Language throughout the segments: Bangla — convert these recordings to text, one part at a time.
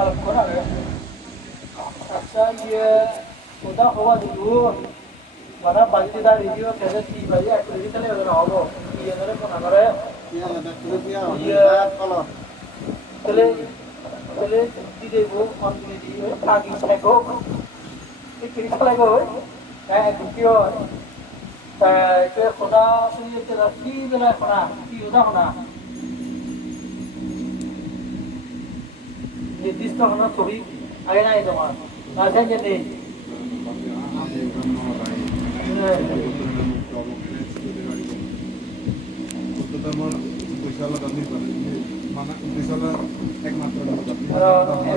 kalau kurang ya. Saya udah hawa dulu, mana baju dari dia kerja di baju aku jadi kalau ada hawa, dia ada pun ada. Iya ada terus ya. Iya kalau. Kalau di debu, on di dia, pagi saya go, ini kalau go, kayak itu cái khóa suy nghĩ là khi bên này khóa khi udah khóa নির্দিষ্ট কোনো ছবি আগে নাই তোমার আছে জানি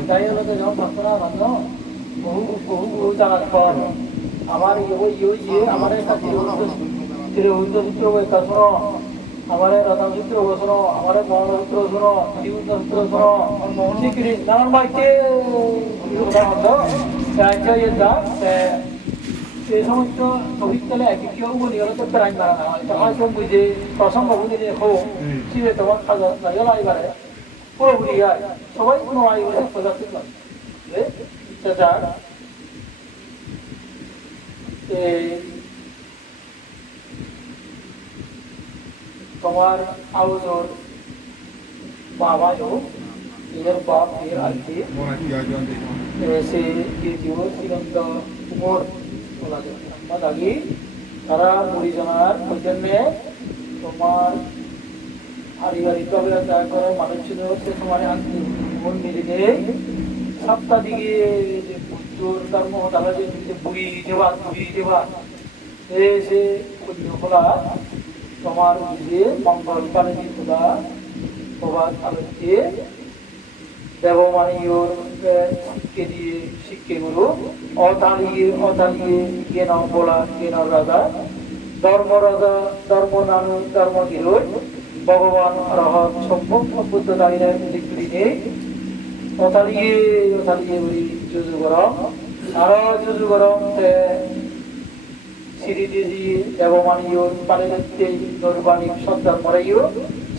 তাই হলো তো যখন পাঁচটা বান্ধব বহু বহু বহু জায়গা পর আমার ইয়ে আমার কাছে চিরউদ্দসূত্র বইটা শোনো আমার রতনসূত্র শোনো আমার মরণসূত্র শোনো জীবনসূত্র শোনো শিখরি নানান বাইকে এই সমস্ত ছবির তলে এক কেউ বলি হলো তো প্রাইম বানানো হয় তখন সব বুঝে প্রসঙ্গ বুঝে দেখো শিবে তোমার খাজা জায়গা এবারে পুরোপুরি হয় সবাই কোনো আয় বলে প্রজাতি তোমার আউজোর বাবা এর বাপ এর আজকে সে দ্বিতীয় শ্রীমন্ত কুমোর বলা যায় আমরা দাগি তারা মুড়িজনার জন্যে তোমার পারিবারিক অবহেলা করে মানুষ ছিল সে তোমার মন মিলিয়ে সপ্তাহ দিকে যে পুজোর কর্ম তারা যে বুড়ি দেবা সে খোলা তোমার যে মঙ্গল পালনী খোলা প্রভাত আলোকে দেবমানীয়র শিক্ষে দিয়ে শিক্ষেগুলো অতালিয়ে জ্ঞান বলা জ্ঞান রাজা ধর্ম নানু ধর্মগিরোই ভগবান রহত সম্পূর্ণ দাঁড়িয়ে লিখে অতালিয়ে বলি যুজু গরম আরো যুজু গরম শ্রীদেবী দেবমানীয় পানিতে নরবাণী সন্তান মরাইও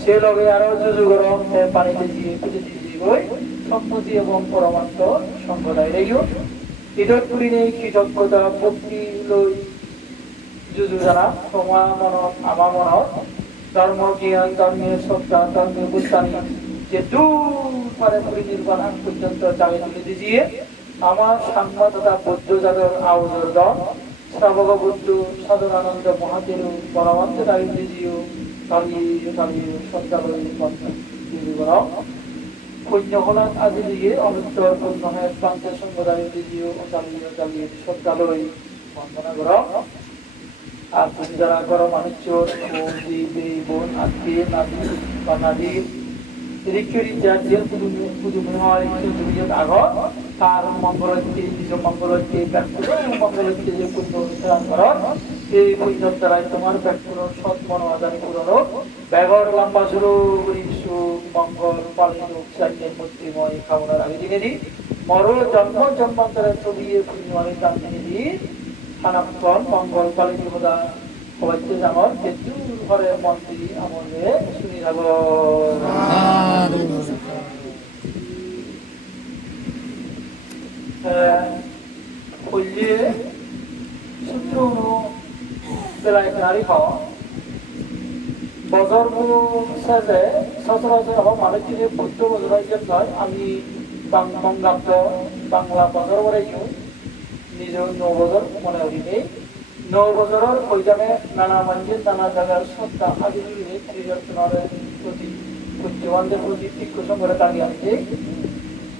সে লগে আরো যুজু গরম পানিতে দিয়ে পুজো দিয়ে গই সম্পত্তি এবং পরমাত্ম সম্প্রদায় রইও ঈদর পুরি নেই কৃতজ্ঞতা ভক্তি লই যুজু জানা তোমার মনত আমার মনত ধর্ম জ্ঞান ধর্মের সত্তা ধর্মের বুঝতানি যে দূর পারে পুরি নির্বাণ পর্যন্ত চালিয়ে তুলে দিয়ে আমার সাংবাদ তথা বৌদ্ধ জাতের আউজর দল শ্রাবক বুদ্ধ সাধনানন্দ মহাদেরু পরমান্ত দারিদ্রিও কালিয়ে সত্যালয় পুণ্যহলাত আদি দিকে অনুত্তর পূর্ণহের প্রান্তের সঙ্গ দারিদ্রিও কালিয়ে সত্যালয় বন্দনা কর আর তুমি যারা করো মানুষ বোন আত্মীয় নাদি বা নাদির রিক্ষের যার পুজো হয় আগত তার মঙ্গলকে নিজ মঙ্গলকে ব্যক্ত মঙ্গলকে যে পুণ্য অনুসরণ করো এই পুণ্যের দ্বারাই তোমার ব্যক্ত সৎ মন আদান পুরনো ব্যবহার লম্বা শুরু সুখ মঙ্গল পালন উৎসাহের মূর্তিময় কামনার আগে দিনে দিই মর জন্মান্তরের ছবিয়ে পুণ্য অনেক দান দিনে দিই খানাক্ষণ মঙ্গল পালিনী হোদা সবাইকে জানর কিন্তু ঘরে মন্ত্রী আমলে শুনি যাব কইলে সূত্র বেলায় নারী হওয়া বজর সাজে সচরাচর হওয়া মানুষের বুদ্ধ বজরাই নয় আমি বঙ্গাব্দ বাংলা বজর বরাইও নিজ 9 বছর মনে করি নেই 9 বছরের ওইখানে নানা মানুষের নানা জায়গার সত্তা আদি মিলিয়ে ত্রিরত্নের প্রতি বুদ্ধিমানদের প্রতি তীক্ষ্ণ সংগ্রহে তাগিয়ে আনছে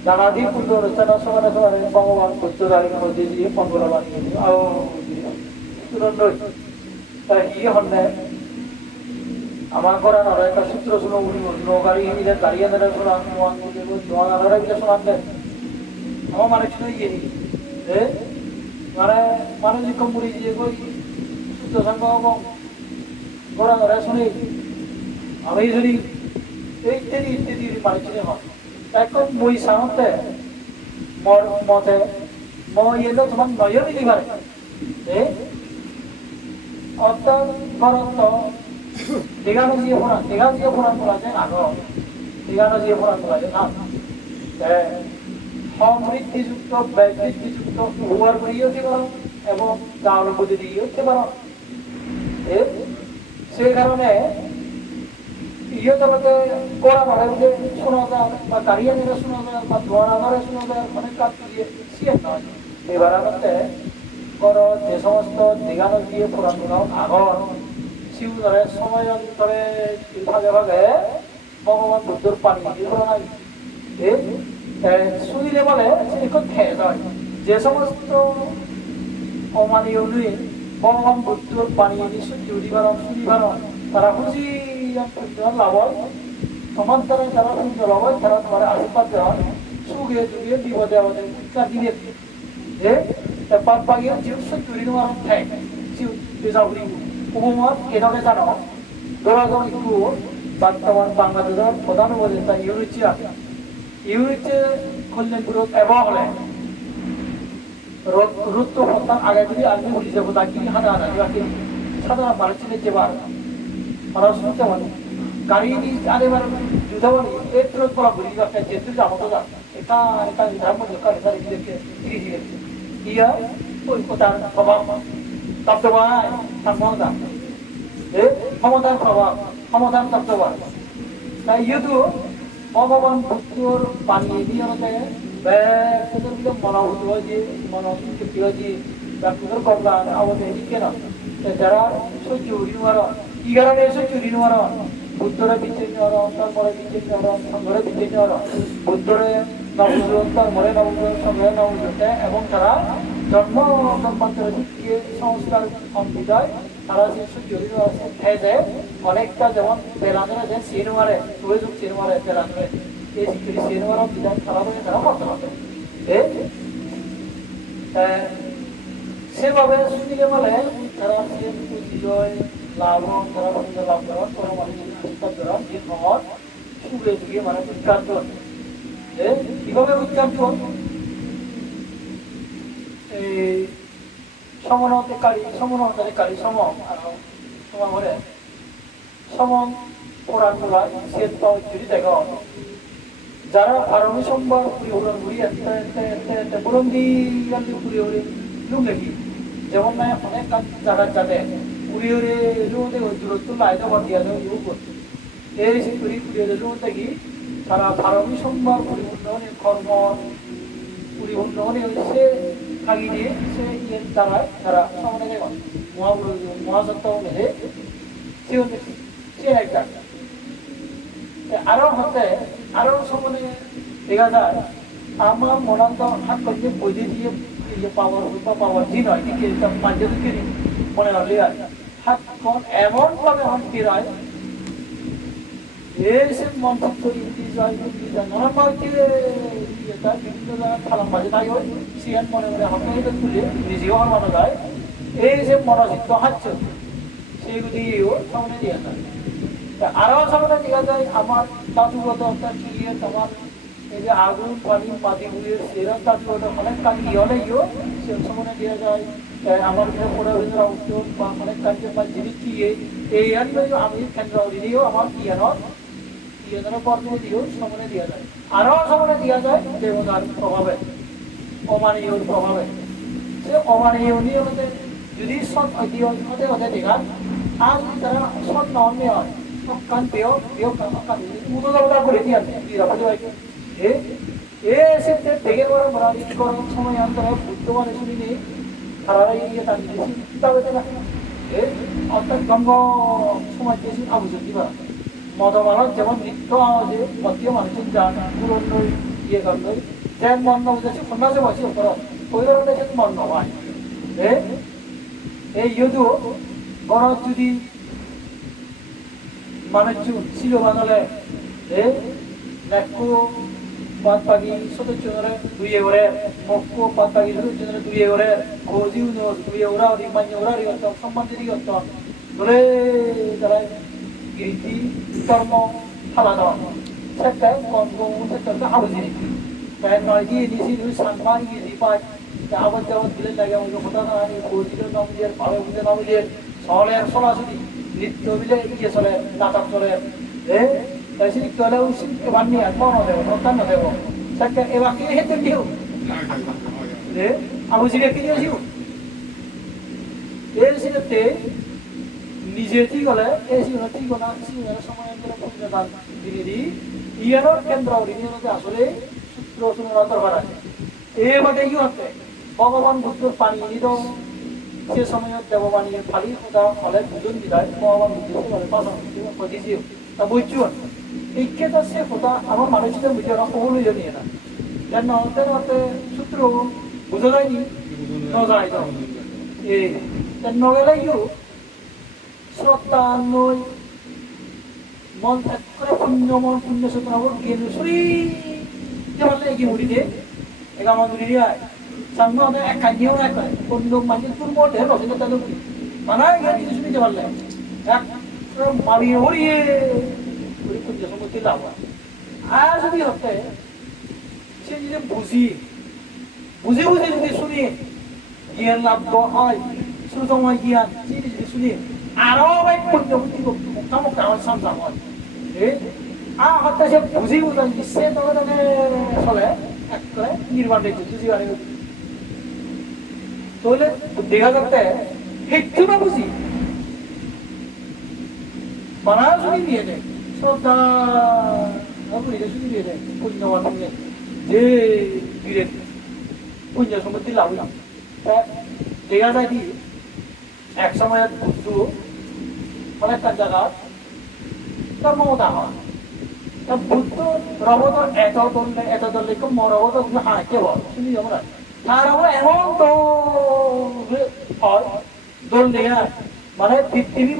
নানাদি পূর্ণ রচনা সমানে ভগবান বুদ্ধ দাঁড়িয়ে মধ্যে দিয়ে মঙ্গলা বানিয়ে দিল আও তুরন্ত তাই ইয়ে হন্যে আমার করা নয় একটা সূত্র শুনো উনি গাড়ি মিলে দাঁড়িয়ে দেন শোনান নোয়ান আলাদা মিলে শোনান দেন আমার মানে শুনে ইয়ে নি মানে মানসিক মুড়ি দিয়ে কই সূত্র সঙ্গ করা নয় শুনি আমি যদি ইত্যাদি মানে শুনে হয় এখন মই সামতে মর মতে মই এলো তোমার নয়নি দিবারে অর্থাৎ করত দেগানো দিয়ে ফোরান তোলা যায় আগ দেগানো দিয়ে ফোরান তোলা যায় না সমৃদ্ধিযুক্ত ব্যক্তিযুক্ত ব্যবহার করিয়ে হতে পারো এবং গাঁর মধ্যে দিয়ে হতে পারো সেই কারণে ইয়েতে কড়া মারে যে শোনা যায় বা গাড়িয়া নিয়ে শোনা যায় বা ধোয়া মারে শোনা যায় অনেক কাজ দিয়ে সে নয় এবার আমাদের করো যে সমস্ত দিঘানো দিয়ে পুরান আগর শিব ধরে সময় ধরে ভাগে ভাগে ভগবান বুদ্ধর পানি দিয়ে নাই শুনিলে বলে এখন খেয়ে যায় যে সমস্ত অমানীয় নিয়ে ভগবান বুদ্ধর পানি নিশ্চয় চুরি বারণ চুরি বারণ তারা খুঁজি লাভ তোমার দ্বারা যারা সুন্দর হবে তারা তোমার আশীর্বাদ দেওয়া সুখে যুগে বিপদে আমাদের দিনে যে পাত পাগিয়ে জিউ চুরি নেওয়ার ঠাই জিউ বেজাবলি উপমত কেনকে জানো দৌড়াদৌড় একটু বর্তমান বাংলাদেশের প্রধান উপদেষ্টা ইউনিটে করলেন বিরোধ এবং হলে রুদ্র সন্তান আগে যদি আগে উঠে যাবো তাকে হানা হানা বাকি সাধারণ মানুষের যেবার মানুষ শুনতে পারে গাড়ি আরেবার যুদ্ধ বলি এর তুরন্ত বলা বলি একটা যেতে যাবো তো এটা এটা ধর্ম দরকার এটা ধীরে ধীরে ইয়া ওই কথার প্রভাব তত্ত্বায় সম্বন্ধা ক্ষমতার প্রভাব ক্ষমতার তত্ত্বায় তাই ইয়েতো ভগবান বুদ্ধর পানি দিয়ে ব্যাগ মনে হতো যে মনে যে ডাক্তার করলা আমাদের কেন যারা সহ্য উড়িমার ই কারণে সহ্য উড়িমার বুদ্ধরে বিচ্ছিন্ন নেওয়ার তারপরে বিচ্ছিন্ন নেওয়ার সংঘরে বিচ্ছিন্ন নেওয়ার বুদ্ধরে নবজোর তারপরে নবজোর সংঘরে নবজোর এবং তারা জন্ম জন্মান্তরে শিখিয়ে সংস্কার বিদায় তারা যে সহ্য উড়িমার খেয়ে যায় অনেকটা যেমন বেলানের যে সিনেমারে তুলে যুগ সিনেমারে বেলানের এই শিক্ষিত সিনেমার বিধান খারাপ হয়ে তারা করতে পারবে সেভাবে শুনিলে বলে তারা বিজয় লাভ তারা লাভ করার কোনো মানুষের আশীর্বাদ করার যে মহৎ সুখে যুগে মানে উচ্চার্জন কিভাবে উচ্চার্জন এই সমনতাকারী সম আর সমাবরে সমন পুরাণগুলা সে তো যদি দেখো যারা আরবি সোমবার পুরীহরণ ঘুরি বলুন পুরী হরে লুক নাকি যেমন না অনেক কাজ জায়গা যাতে পুরী হরে লুতে দূরত্ব লাইতে বাদিয়া দেয় ইউ করছে এই পুরী হরে লু থেকে তারা আরবি সোমবার পরিপূর্ণ কর্ম পরিপূর্ণ সে থাকি দিয়ে সে ইয়ে দ্বারা তারা সামনে দেখুন মহাসত্ব মেলে সে একটা আরো হতে আরো সামনে দেখা যায় আমার মনান্ত হাত করতে বইতে দিয়ে পাওয়ার জি নয় দিকে মাঝে দিকে মনে হলে হাত কোন এমন ভাবে হাত ফিরায় এসে মন করি নরমালকে বিভিন্ন জায়গায় ফালাম বাজে তাই হয় সিয়ান মনে মনে হাতে তুলে নিজেও আমার মনে যায় এই যে মনোচিত্ত হাঁটছে সেইগুলিও সামনে দিয়ে যায় আরো সামনে দেখা যায় আমার দাদুগত আমার এই যে আগুন পানি মাটি গুলির সেরকম দাদুগত অনেক কাজ হলেও সে সামনে দেওয়া যায় আমার পড়ে উত্তর বা অনেক কাজের বা জিনিস কি এই আমি কেন্দ্র দিলেও আমার ইয়ের কর্ম দিয়েও সামনে দেওয়া যায় আরো সামনে দেওয়া যায় দেবতার প্রভাবে অমানীয় প্রভাবে সে অমানীয় নিয়মতে যদি সৎ হতে হতে দেখা আর যদি তারা সৎ নয় হয় kan beo kan udo da করে দিয়ান এরা বলে ভাই এসে থেকে বড় বড় করো সময় অন্তর বুদ্ধবান শুনিনি তারা ইয়ে তান দিয়েছি তবে না অর্থাৎ গঙ্গ সময় দিয়েছি আবু জদিবা মদমানত যেমন নিত্য যে মধ্য মানুষের জান পুরনো ইয়ে করলো যেন মন নবজাছি সন্ন্যাসে বসে উপর ওই ধরনের যে মন নয় এই যদু বড় যদি মানুষ ছিল বানালে নেকু পাত পাগি সদস্যরে দুইয়ে করে মক্কু পাত পাগি সদস্যরে দুইয়ে করে খোঁজিও দুইয়ে ওরা রিমান্য ওরা রিয়ত সম্বন্ধে রিয়ত ধরে তারা গিরিতি কর্ম ফালানো সেটা কর্ম সেটা আরো জিনিস তাই নয় দিয়ে নিছি সম্মান গিয়ে দিপায় আবার যেমন দিলে লাগে আমাকে কথা না খোঁজিলেও নাম দিয়ে ভালো বুঝে নাম দিয়ে সলের সরাসরি নৃত্য মিলে ইয়ে চলে নাটক চলে তাই সেই চলে বান্নি আর মন দেব নতান্ন দেব Saka ewaknya itu dia. Abu sih dia sih. sini teh নিজেই গলে এই সিনতি গোনা সিনের সময় আমরা পুণ্যদান দিদি ইয়ার কেন্দ্র অরিনিয়তে আসলে সূত্র সুন্দর দরকার আছে এই বাদে কি হচ্ছে ভগবান বুদ্ধর পানি নিদ সে সময় দেববাণী খালি খোদা হলে দুজন বিদায় ভগবান বুদ্ধ বলে পালন করতে দিও তা বুঝছো এইকে তো সে খোদা আমার মানুষের ভিতরে কবুল হয়ে নিয়ে না কেন তেনাতে সূত্র বুঝা যায়নি নজাই তো এই নগেলাই শ্রদ্ধা নই মন করে পুণ্য সত্য জ্ঞান সুরি যেমন এগিয়ে উড়ি দে এগা মন্দির সামনে আমাদের এক কাজিও এক অন্য মানুষ তোর মধ্যে রসিকতা তাদের মানায় গিয়ে জিনিস শুনিতে পারলে এক মারিয়ে উড়িয়ে উড়ি পুণ্য সম্পত্তি লাভ হয় আর যদি হতে সে যদি বুঝে যদি শুনি জ্ঞান লাভ হয় শ্রুতময় জ্ঞান যদি শুনি আরো ভাই পুণ্য বুদ্ধি মোটামুটি আমার সামলাম হয় হত্যা সে বুঝি বুঝলাম সে তবে চলে এক করে নির্মাণ দেখছে বুঝি পারে তাহলে দেখা যাচ্ছে একটু না বুঝি বানা শুনি দিয়ে দেয় শ্রদ্ধা শুনি দিয়ে দেয় পুণ্যবান যে ধীরে পুণ্য সম্পত্তি লাভ দেখা যায় কি এক সময় বুদ্ধ অনেকটা জায়গা তার মমতা হয় তা বুদ্ধ রবত এত দললে মরবত হাঁকে বল শুনি আমরা তার আমরা এমন তো হয় দল নেয়া মানে পৃথিবী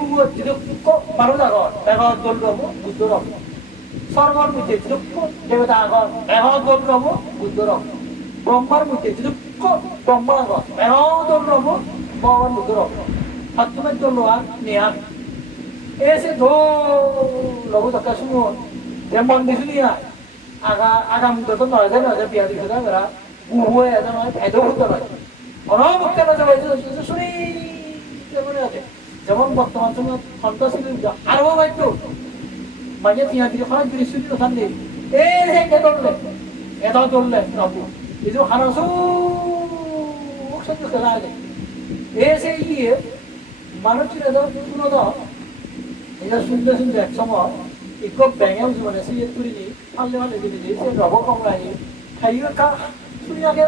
বারো জাগর এগারো দল রব বুদ্ধ রব স্বর্গর মধ্যে দেবতা আগর এগারো দল রব বুদ্ধ রব ব্রহ্মার মধ্যে ব্রহ্মা আগর এগারো দল রব ভগবান বুদ্ধ রব হাতমের দল আর নেয়া এসে লঘু টাকা শুনুন যে মন্দির শুনিয়া আগাম যত নয় যায় বিয়া দিছে না বুয়ে নয় ভেদ হতে নয় অনবক্ত শুনি যেমন বর্তমান সময় সন্ত্রাসী আরো হয়তো মাঝে তিয়া দিয়ে খরচ করে শুনি তো সামনে এত দললে রব এই যে হারাসু সত্যি খেলা আছে এসে গিয়ে মানুষের শুনো তো এটা শুনতে এক সময় একটু ব্যাঙেও জীবনে সে ইয়ে করিনি আনলে মানে দিনে সে রব কমলাইনি খাইও কা শুনি আগে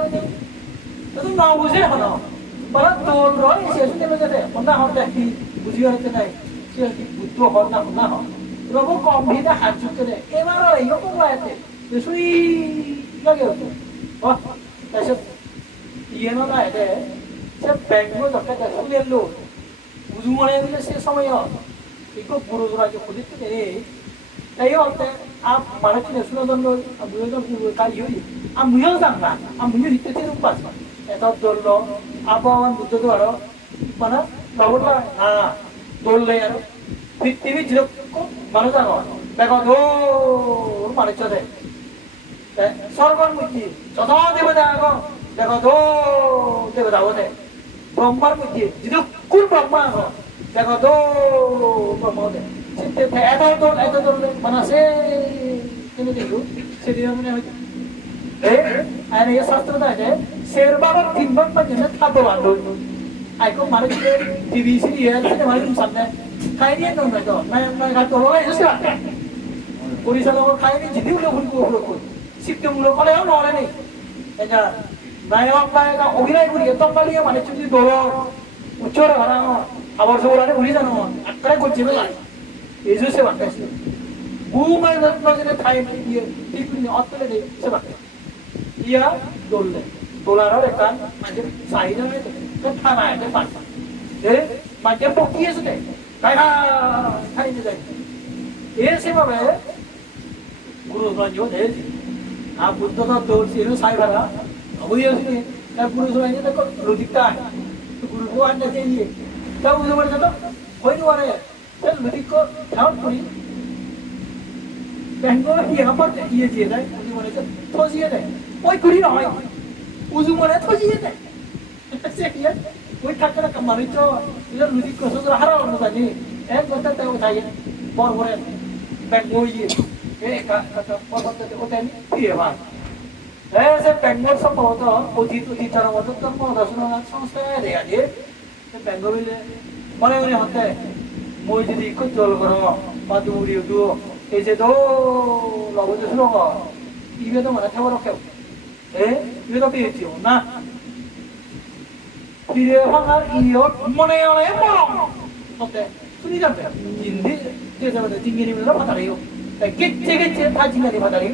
তো না বুঝে হলো বলা তোল রয় সে শুনে যাতে না হতে কি বুঝিয়ে হতে নাই সে বুদ্ধ হল না হল রব কম ভিতে হাত চুকে দেয় এবার এইও কমলাইতে শুনি লাগে হতো তাৰপিছত ইয়ে না এতে সে ব্যাংক দরকার শুনে লো বুঝু মনে দিলে সে সময় একটু পুরো জোড়াকে খুঁজতে নেই এই হতে আপ মানুষের সুনদন কালি হই আমিও জানলা আমিও হিতে রূপ পাচ্ছ এত দৌড়ল আবহাওয়ান বুদ্ধ দ্বার মানে লগলা না দৌড়লে আর পৃথিবী যেরকম মানুষ জানো দেখো দৌড় মানুষ চলে স্বর্গর মূর্তি যত দেবতা আগ দেখো দৌড় দেবতা হতে ব্রহ্মার মূর্তি যেহেতু কোন ব্রহ্মা আগ দেখো ব্রহ্ম হতে এত দৌড়লে মানে সে দেখো সেদিন মনে হয়তো আর এই শাস্ত্রটা আছে শের বাবার 3 বার পর্যন্ত থাকবো বান্ধব আইকো মানুষ টিভি সিরিয়াল মানুষ সামনে খাইনি নয় তো নয় ঘাট হলো পরিচালক খাইনি জিনিসগুলো ভুল শিক্ষামূলক হলেও নয় নেই এটা নায়ক নায়িকা অভিনয় করি তকালিয়ে মানে যদি দৌড় উচ্চরে ভাড়া আবার সবারে উড়ি জানো আটকারে করছে না এই যে সে বাঁকাইছে ঘুমাই নজরে খাই ইয়ে ঠিক অতলে নেই সে বাঁকাই ইয়া দৌড়লে দৌড়ারও একটা মাঝে চাহিদা হয়েছে তো থানা এটা পারতাম মাঝে পকিয়েছে দেয় খাইতে যায় এ সেভাবে গুরু সঞ্জীব দেখেছি আর বুদ্ধ তো দৌড়ছি সাই ভাড়া অবশ্যই গুরু সঞ্জীব দেখো লুদিকটা গুরু আনতে চেয়ে তা বুঝতে পারছে তো হইতে পারে লুদিক ঠাউট করি ব্যাঙ্গল ইয়ে আমার ইয়ে দিয়ে দেয় উনি মনে হচ্ছে থজিয়ে দেয় ওই করি নয় উজু মনে থজিয়ে দেয় ওই থাকে না মানুষ তো লুদিক কষ্ট হারাও না জানি এক ঘন্টা তাই উঠাই বড় বড় ব্যাঙ্গল ইয়ে ওটা ফিরে ভাগ ese Bengal support অতীত মতো পড়াশোনা সংস্থায় দেয়া যে বেঙ্গলে মনে মনে হতে মই যদি একটু জল করো বা দৌড়ি দু এই যে তো লবজ শুরু ইবে তো মানে থাকবো কেউ ইবে তো পেয়েছিও না ফিরে ভাঙার ইয়ত মনে মনে মরম হতে শুনি যাবে হিন্দি যে যাবে জিঙ্গিনি মিলে ভাতারিও গেচ্ছে গেচ্ছে তা জিঙ্গানি ভাতারিও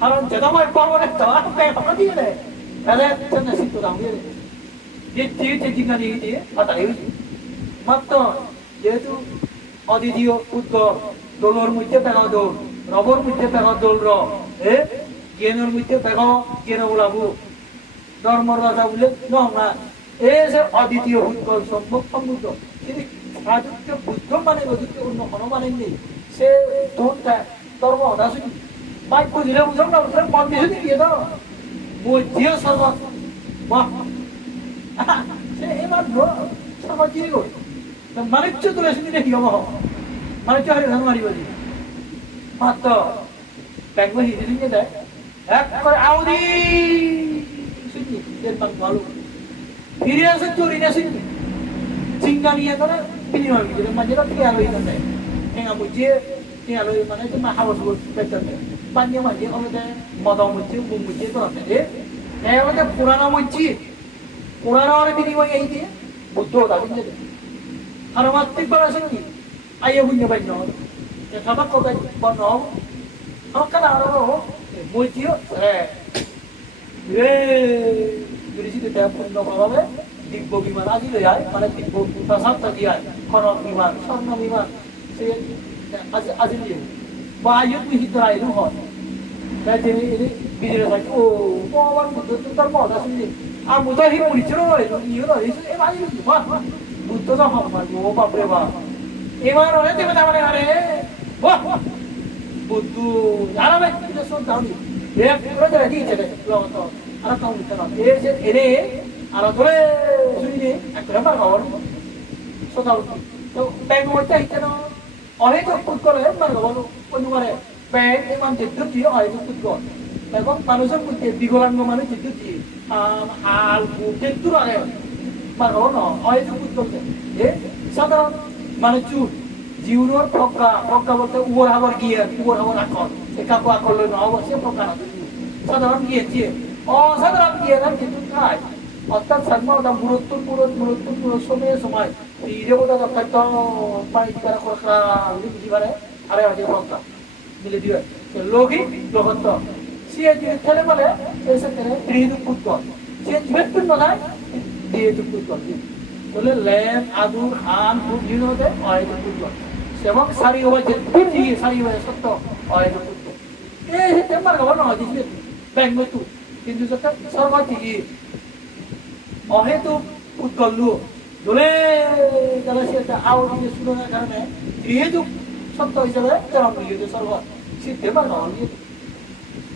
কারণ যেটা হয় পাবো একটা পেপার দিয়ে দেয় তাহলে真的是不当面的গেচ্ছে জিঙ্গানি দিয়ে ভাতারিও মাত্র যেহেতু অদ্বিতীয় উত্তর দোলর মধ্যে পেগা দোল রবর মধ্যে পেগা দোল জ্ঞানের মধ্যে পেগা জ্ঞান বলাবো ধর্ম রাজা বলে না এই যে অদ্বিতীয় উত্তর সম্ভব সমুদ্র কিন্তু রাজত্ব বুদ্ধ মানে অদ্বিত অন্য কোনো মানে নেই সে ধর্মটা ধর্ম অদাসী বাক্য দিলে বুঝলাম না বুঝলাম কন্ডিশন দিয়ে দাও মধ্যে সর্ব বাহ সে এবার সর্ব কি করে মানিচ্য তুলে শুনি দেখি হব মানিচ্য হারে ধান মারিব মাত্র ব্যাংক হিজে দেয় এক করে আউদি শুনি এর বাং ভালো ফিরে আসে চুরি না শুনি চিঙ্গা নিয়ে করে বিনিময় করে মাঝেটা খেয়াল হয়ে যাবে ঠেঙা মুচিয়ে খেয়াল হয়ে মানে যে মা হাওয়া সুর পেতে পানিয়ে মাঝে আমাদের মদা মুচিয়ে বুম মুচিয়ে তো আছে আমাদের পুরানো মুচি পুরানো বিনিময় এই দিয়ে বুদ্ধ দাবি Haramattik balasangi ayah punya banyak ya kabar kau kan banyak apa kan arah mujio dari situ dia pun nama apa dibbo biman aja le ya mana dibbo pasal tadi ya konon biman sarna biman saya aja dia bayar tuh hidra itu hot kayak ini bicara lagi oh kawan betul betul mau dah sini mudah hidup di cerita itu iya lah itu aja itu mah butuh sama mau apa berapa iman orang itu macam mana hari wah butuh apa itu soal tahu ni dia orang jadi jadi lawan tahu orang tahu kita lah ini orang tu sini ni aku nampak kawan soal tahu tu bank macam itu no orang itu pun kalau mana kawan pun mana bank iman jatuh dia orang itu pun kawan Lepas manusia pun digolan ke mana jatuh dia hal bukan tu lah mana kawan no orang itu pun kawan সাধারণ মানে চুর জিউনোর প্রজ্ঞা বলতে উবর হাবার গিয়ে উবর হাবার আকল একাকু আকল লই অবশ্যই প্রজ্ঞা না সাধারণ গিয়ে যে অসাধারণ গিয়ে না কিন্তু খায় অর্থাৎ সাধারণ মুরত্তুর সময় তীরে বোধ দরকার তো পানি করা করা বুঝি পারে আরে আগে প্রজ্ঞা মিলে দিবে লোকত্ব সে যে ছেলে বলে এসে ত্রিদু পুত্র সে জীবের নয় দিয়ে পুত্র বলে ল্যাম আদুর হান খুব দিন হতে অয়েদ পুত্র সেবক সারি হয়েছে পুঁজি সারি হয়ে সত্য অয়েদ পুত্র এই যে তেমন খবর না হয়েছে ব্যাংক তু কিন্তু যেটা সর্বাধিক অহেতু উৎকল্লু বলে যারা সেটা আউট দিয়ে শুরু হওয়ার কারণে যেহেতু সত্য হিসাবে চরম হয়েছে সর্ব সিদ্ধে বা নয়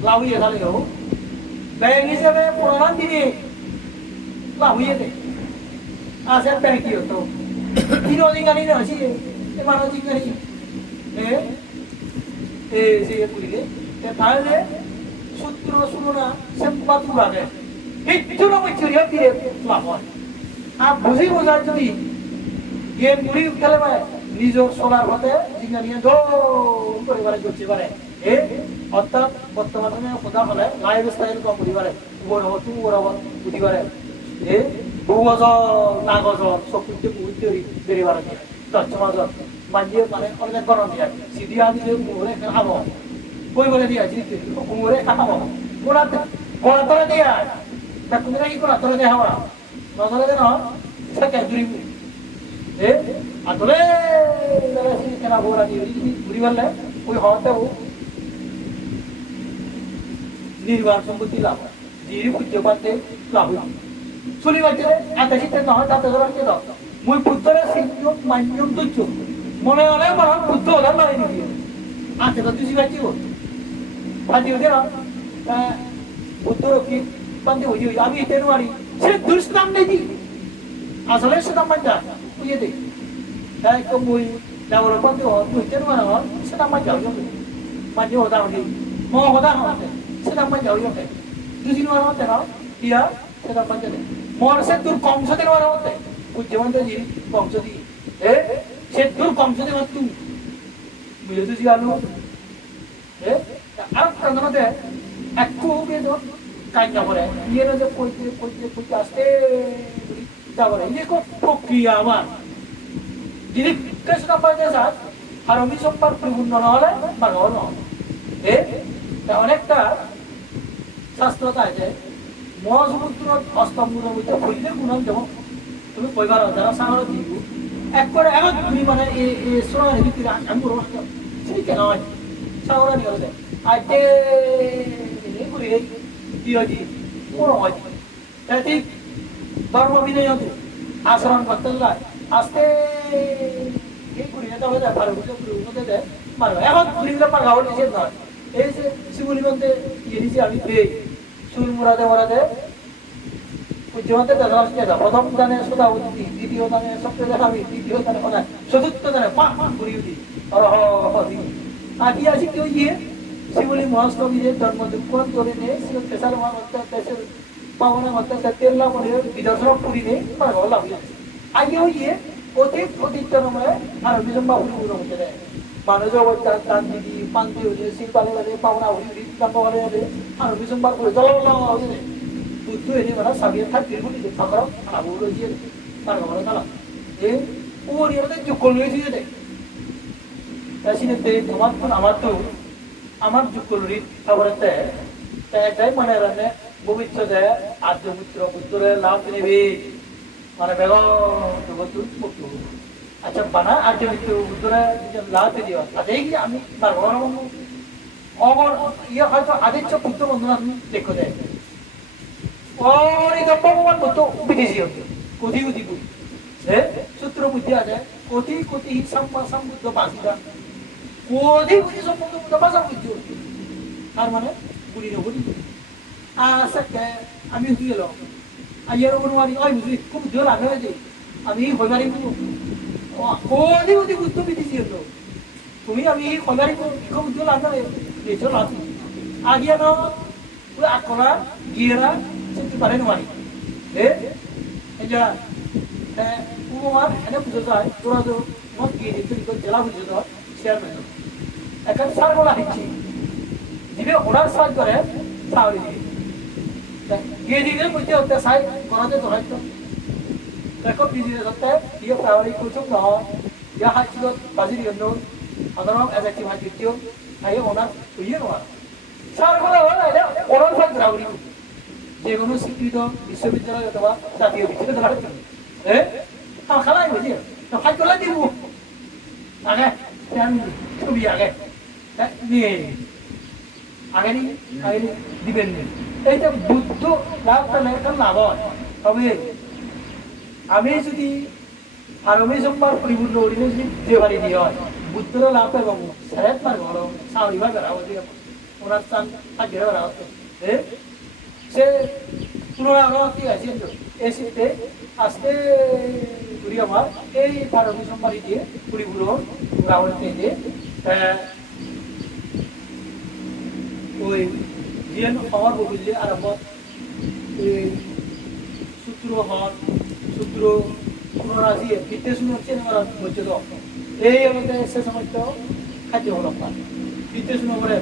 লাউিয়ে থাকলেও ব্যাংক হিসাবে পুরান দিনে লাউিয়ে দেয় Asal bank itu tu, kilo tinggal ini aja, mana tinggal ini, saya punya, tapi le, sutra sempat pula deh, itu nama curi apa dia lawan, busi bukan curi, game curi kalau mana, nizor solar hotel, tinggal ini do, pariwara jual bare, otak, bottomannya kota hotel, lifestyle kau pariwara, orang pariwara, buasa nagoso sokutnya buiteri dari barangnya, tak cuma so, manja mana orang konon dia, si dia ni dia murah kan apa, koi boleh dia jadi murah kan apa, korat dia, tak kira ini korat dia apa, masalah dia no, saya juri, atole, kalau si kena boran dia, beri balik, koi hotel bu, nirwan sumbuti lah, diri pujian teh lahu. Suli baca, ada kita nak ada orang kita. Mui putra sinjung manjung tujuh. Mulai oleh orang putra dan mana ini dia. Ada tu si baca. Baca dia lah. Putra ki pantai uji. Abi itu hari. Saya terus nam lagi. Asalnya sedang manja. Punya deh. Saya kemui dah pantai orang. Itu mana orang sedang manja. Manja orang ni. Mau orang sedang menjauh ya. Di sini orang tengah, dia sedang menjauh. Mau sedur kongso di orang teh, ujian tu jadi kongso di, sedur kongso di waktu, begitu sih alu, apa kan tu? Aku begitu, kainnya boleh, dia nanti koi aste, tak boleh. Ini kok prokiaman. Jadi kesukaan pada saat harus sempat berguna oleh bagaimana? অনেকটা শাস্ত্রতা আছে মহাসমুদ্র অস্তমগুলো মধ্যে হইলে গুণাম যেমন তুমি কইবার যারা সাগর দিব এক করে এমন তুমি মানে এই সোনার ভিতরে আমি বড় সেই কেন হয় সাগর নিয়ে হলে আজকে ঘুরে কি হয়েছি বড় হয় তাই ঠিক ধর্ম বিনয় হতে আচরণ করতে যায় আস্তে এই ঘুরে যেতে হয়ে যায় ভালো ঘুরে দেয় মারো এখন ঘুরে পার গাওয়া নিষেধ নয় এই যে শিবলি মধ্যে ইয়ে নিচে আমি পেয়ে চুল মোড়াতে উজ্জ্বলতে দেখা প্রথম দানে সোদা উঠি দ্বিতীয় দানে সপ্তাহে দেখা আমি তৃতীয় দানে কথা চতুর্থ দানে পা ঘুরিয়ে দিই আগে আসি কেউ গিয়ে শিবলি মহাস্তমীদের জন্মদুঃখ করে নিয়ে পেশার দেশের পাওনা মধ্যে তেল্লা মনে বিদর্শন পুরী নেই লাভ আগেও গিয়ে অধিক অধিকতরমে আর বিজম্বা পুরী হতে দেয় মানুষ অবস্থান দান দিদি পান্তি হলে শিল্পালে হলে পাওনা হলে দাম্বা হলে হবে আর বিজম্বা করে জল বুদ্ধ এনে মানে সাবিয়ে থাকতে বলি থাকার আবু রয়েছে তার ঘরে তালা এই ওরি ওদের যোগ করলে দিয়ে দেয় তাই সিনেতে তোমার কোন আমার যোগ করলি খবরতে তাই মানে রান্নে ভবিষ্যতে আদ্য পুত্র পুত্রের লাভ নেবে মানে বেগম মুক্ত আচ্ছা বানা আদ্য পুত্র পুত্রের লাভ দিও তাতেই কি আমি বারবার অগর ইয়ে হয়তো আদিত্য পুত্র বন্ধুরা দেখো দেয় और इधर भगवान को तो विदेशी होते कोठी है सूत्र बुद्धि आ जाए कोठी ही संबुद्ध भाषिका कोठी संबुद्ध भाषा बुद्धि होती আর মানে বুড়ি না বুড়ি আসাকে আমি হই গেল আইয়ার অনুমানি ওই বুঝি খুব জোর লাগে যে আমি হইবারি কোठी বুদ্ধ বিদেশি হতো তুমি আমি হইবারি খুব জোর লাগে এই চল আগিয়া না পুরো আকলা গিয়েরা সেটি পারে নয় এটা উপমার এনে বুঝে যায় তোরা তো মত গিয়ে তুই জেলা বুঝে যায় শেয়ার করে এখন সার বলা হচ্ছে দিবে ওনার সাজ করে সাউরি গিয়ে দিবে বুঝতে হতে সাই করাতে তো হয়তো দেখো বিজিনে হতে দিয়ে সাউরি কুচুম না ইয়া হাইছিল বাজির জন্য আদারম এজেক্টিভ হাই দিচ্ছিও আই ওনার ইয়ে নয় সার বলা হলো এটা ওনার সাজ সাউরি যে কোনো স্বীকৃত বিশ্ববিদ্যালয় অথবা জাতীয় বিশ্ববিদ্যালয় তার খেলাই বুঝি ফাইট করলে দিব আগে ছবি আগে নিয়ে আগে দিবেন এইটা বুদ্ধ লাভ করলে একটা লাভ হয় তবে আমি যদি আরবি সোমবার পরিপূর্ণ অরিনে যদি যে বাড়ি দিয়ে হয় বুদ্ধরা লাভ পাবো স্যারের পার ঘর সাউরিবার বেড়া হতে ওনার চান থাকিয়ে বেড়া হতো সে পুনরাবৃত্তি আছে এসিতে আসতে ঘুরি আমার এই ভারত সম্পাদি দিয়ে পুরীপুরো রাবণতে দিয়ে ওই জিয়ান হওয়ার বকুলে আরম্ভ সূত্র হন সূত্র পুনরাজি বিদ্যে শুনে হচ্ছে আমার বলছে তো এই আমাদের সে সময় তো খাদ্য হল বিদ্যে শুনে করে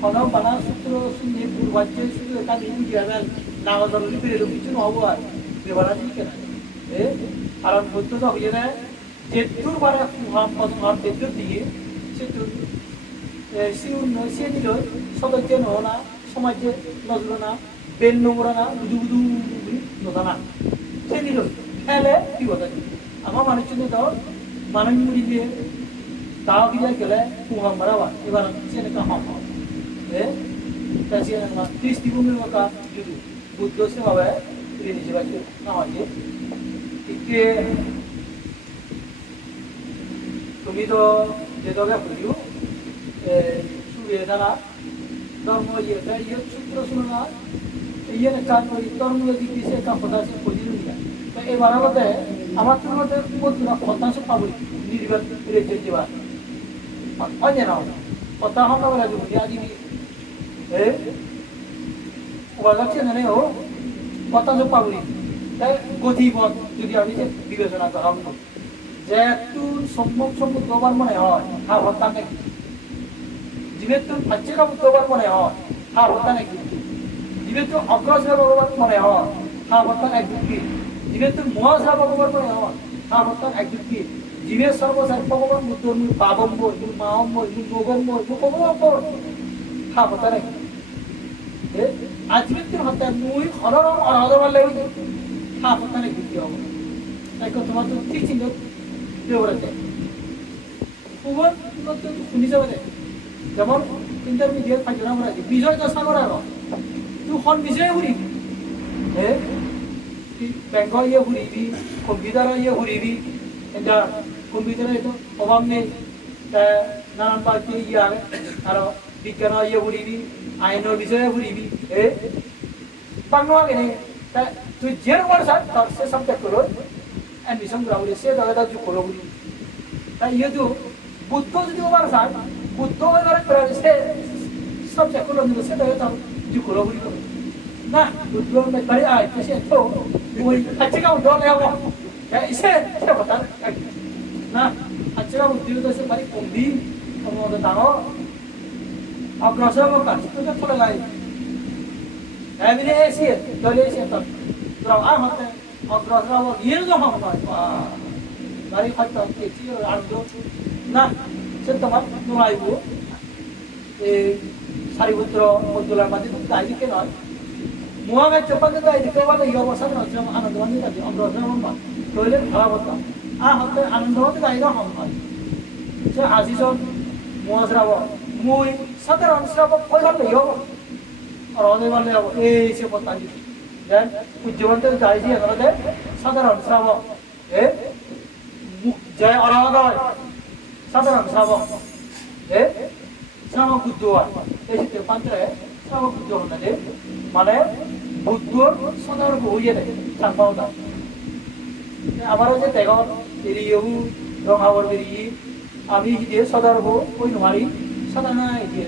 Kalau mana sutro sunyi purwajje sutro kan ibu jalan nawa daluri beri bicu nawa ar dewana ni kena alam betul tak jadi jetur bara ham jetur dia jetur siun sian itu sahaja nona samaje nazrona ben nomorana budu nodana sian itu hele tiba tadi ama mana cuma tahu mana muri dia tahu dia kela ham berawa ibarat sian itu ham তাই না কৃষ্টি ভূমির মতো যদি বুদ্ধ সে হবে তিনি নিজে না হয় যে তুমি তো যে জায়গা বুঝিও সুবিধা জানা ধর্ম ইয়েটা ইয়ে সূত্র শুনো না ইয়ে চার করি ধর্ম দিক দিয়ে একটা কথা আছে বুঝিও না তো এই বারাবতে আমার তোর মধ্যে প্রতিটা শতাংশ পাবো নির্বাচন রেখে যাবার অন্য না কথা হলো বলে আজি উপাচার চেনে ও কথা যোগ পাবলি তাই গতিপথ যদি আমি বিবেচনা করা হতো যেহেতু সম্মুখ দবার মনে হয় হত্যা নাকি যেহেতু পাচ্ছে দবার মনে হয় হত্যা নাকি যেহেতু অগ্রসর ভগবান মনে হয় হত্যার এক যুক্তি যেহেতু মহাসা ভগবান মনে হয় হত্যার এক যুক্তি জীবে সর্বসার ভগবান বুদ্ধ বাবম্ব মাহম্ব নগম্ব হত্যা নাকি আজকে হত্যা মুই হররম অনাদবার লেগে হত্যা নাকি কি হবে তাই তোমার তো ঠিক চিহ্ন বেরোতে খুব শুনি যাবে যেমন ইন্টারমিডিয়েট পাইছিলাম বিজয় দশাগর আর তুই খন বিজয় ঘুরিবি ব্যাংক ইয়ে ঘুরিবি কম্পিউটার ইয়ে ঘুরিবি এটা কম্পিউটারে তো অভাব নেই নানান পার্টি ইয়ে আগে আর বিজ্ঞান ইয়ে ঘুরিবি আইনের বিষয়ে ঘুরিবি বাংলা আগে নেই তুই যে রকম স্যার তার সে সাবজেক্ট করো এডমিশন করা বলে সে জায়গাটা যোগ করো বলি তাই ইয়ে তো বুদ্ধ যদি ওবার স্যার বুদ্ধ এবারে সে সাবজেক্ট করলো কিন্তু সে জায়গাটা যোগ করো বলি না বুদ্ধ একবারে আয় সে তো ওই আজকে দল হবো সে কথা না আজকে বুদ্ধি তো সে বাড়ি কমবি আমাদের ডাঙর অগ্রসর কাজ তো চলে যায় এমনি এসে দলে এসে তো আর হতে অগ্রসর হবো ইয়ে যখন হয় বাড়ি খাইতে পেয়েছি আর না সে তোমার নোড়াইব এই সারিপুত্র মধ্যলার মাঝে তো দায়িত্বে নয় মহামের চোপাতে দায়িত্বে বলে এই অবস্থা হচ্ছে আনন্দবান আছে অগ্রসর হন তৈলে খারাপ হতাম আর হতে আনন্দবান দায়িত্ব হন হয় সে আজিজন মহাশ্রাব মুই সাধারণ শ্রাব পয়সা লই হব আর অনেক বলে এই সে পত্তা দেন উজ্জীবনতে যাইছি এগুলোতে সাধারণ শ্রাব জয় অরাধয় সাধারণ শ্রাব শ্রাব বুদ্ধ এই পান্ত্রে শ্রাব বুদ্ধ হলে মানে বুদ্ধর সাধারণ হইয়ে দেয় সাংবাদা আমারও যে দেখো এরিয়েও রঙাবর বেরিয়ে আমি হিদিয়ে সদর হো ওই নমারি সাদানা হিদিয়ে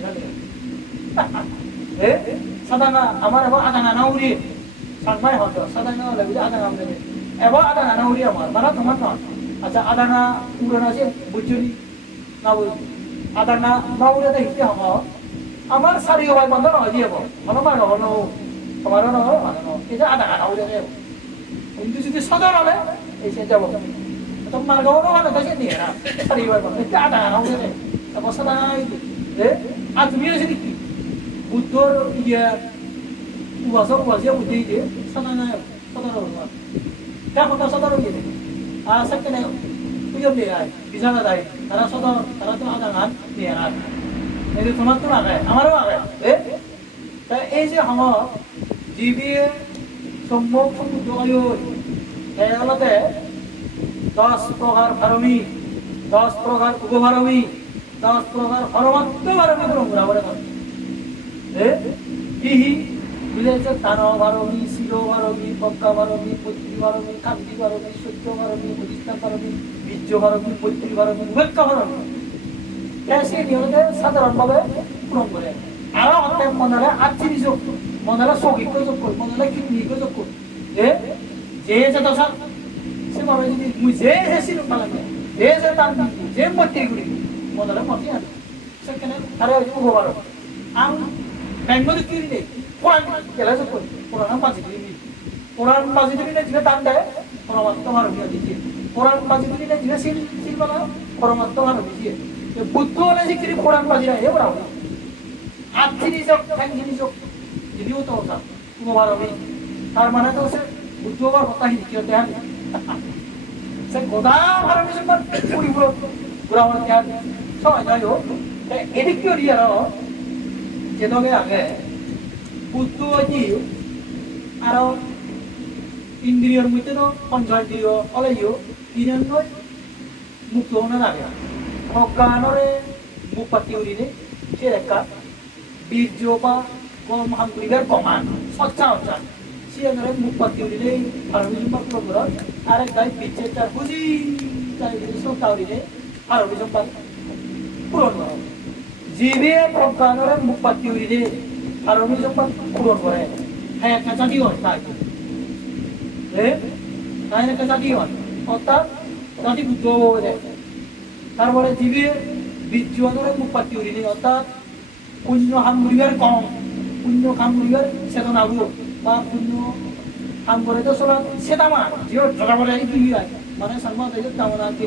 সাদানা আমার এবার আদানা না উড়িয়ে সাংমাই হতো সাদানা হলে বুঝে আদানা উড়ে এবার আদানা না উড়িয়ে আমার মানে তোমার নয় আচ্ছা আদানা উড়ানো আছে বুঝলি না বুঝলি আদানা না উড়ে হিতে আমার সারি হওয়ায় বন্ধ নয় দিয়ে মনে হয় নহনো তোমারও নহয় মানে এই যে আদানা না উড়ে কিন্তু যদি সদর হলে এই সে যাবো তোমার গাওয়ানো হয় না তাকে নিয়ে না সারি হওয়ায় বন্ধ এটা আদানা না উড়ে তারপর সাদানা আর তুমি আছে কি বুদ্ধর ইয়ে উবাসক উবাসিয়া বুদ্ধি দিয়ে সাদানা সদর হলো তা কথা সদর হয়ে যায় আর সেখানে পুজো নিয়ে আয় বিছানা দেয় তারা সদর তারা তো আদানা নিয়ে না এই যে তোমার তো আগে আমারও আগে তা এই যে আমার জীবিয়ে সম্ভব সমুদ্র এগুলোতে 10 প্রকার ভারমী 10 প্রকার উপভারমী 10 প্রকার পরমাত্ম ভারমী ব্রহ্মরা বলে ইহি মিলেছে তানব ভারমী শিরো ভারমী পদ্মা ভারমী পত্রী ভারমী কান্তি ভারমী সত্য ভারমী প্রতিষ্ঠা ভারমী বীর্য ভারমী মৈত্রী ভারমী উভেক্য ভারমী সে নিয়মতে সাধারণভাবে পূরণ করে আরো অনেক মনে আচ্ছিরি যোগ মনে সৌগিক যোগ করি মনে কিডনিক যোগ করি যে দশা সে ভাবে যদি মুই যে সিরুম পালাবে যে তার যে মৈত্রী গুলি মনে মতি আনে সেখানে আরে উপবার আম ব্যাঙ্গলি কিরি নেই কোরআন খেলা যোগ করি কোরআন বাজি দিবি কোরআন বাজি দিবি না যেটা দান দেয় পরমাত্ম ভারমী দিচ্ছে কোরআন বাজি দিবি না যেটা সিল বানা পরমাত্ম ভারমী দিয়ে বুদ্ধ হলে যে কিরি কোরআন বাজিরা এ বড় আত্মীয় যোগ ঠ্যাংখিনি যোগ যদিও তো ওটা উপভারমী তার মানে তো সে বুদ্ধ হবার কথা হি কি হতে হবে সে গোদা ভারমী সব পরিপূর্ণ পুরা হতে হবে সবাই যাই হোক এদিক কি রিয়ার যেদকে আগে বুদ্ধ কি আরো ইন্দ্রিয়র মধ্যে তো পঞ্চেন্দ্রিয় অলাইও তিনান্নয় মুক্ত হওয়ার আগে অজ্ঞানরে মুখ পাতি উড়িলে সে একটা বীর্য বা গম হামগুলিবার কমান সচ্চা হচ্ছা সে মুখ পাতি উড়িলে ভারমিজম বা পুরো আরেক গাই বীর্যের তার বুঝি তাই সবটা উড়িলে ভারমিজম বা পূরণ জীবে অজ্ঞানরে মুখ পাতি উড়িলে ফারমি সম্পদ পূরণ করে হ্যাঁ একটা জাতি হয় তাই তাই একটা জাতি হয় অর্থাৎ জাতি বুদ্ধ হবে তারপরে জীবে বীর্য মুখপাতি হইনি অর্থাৎ পুণ্য হাম মুড়িবার কম পুণ্য খাম মুড়িবার চেতনা হলো বা পুণ্য হাম করে তো চলা সেটামা জিও ঢোকা বলে কি হয় মানে সালমা তাই তামনা কে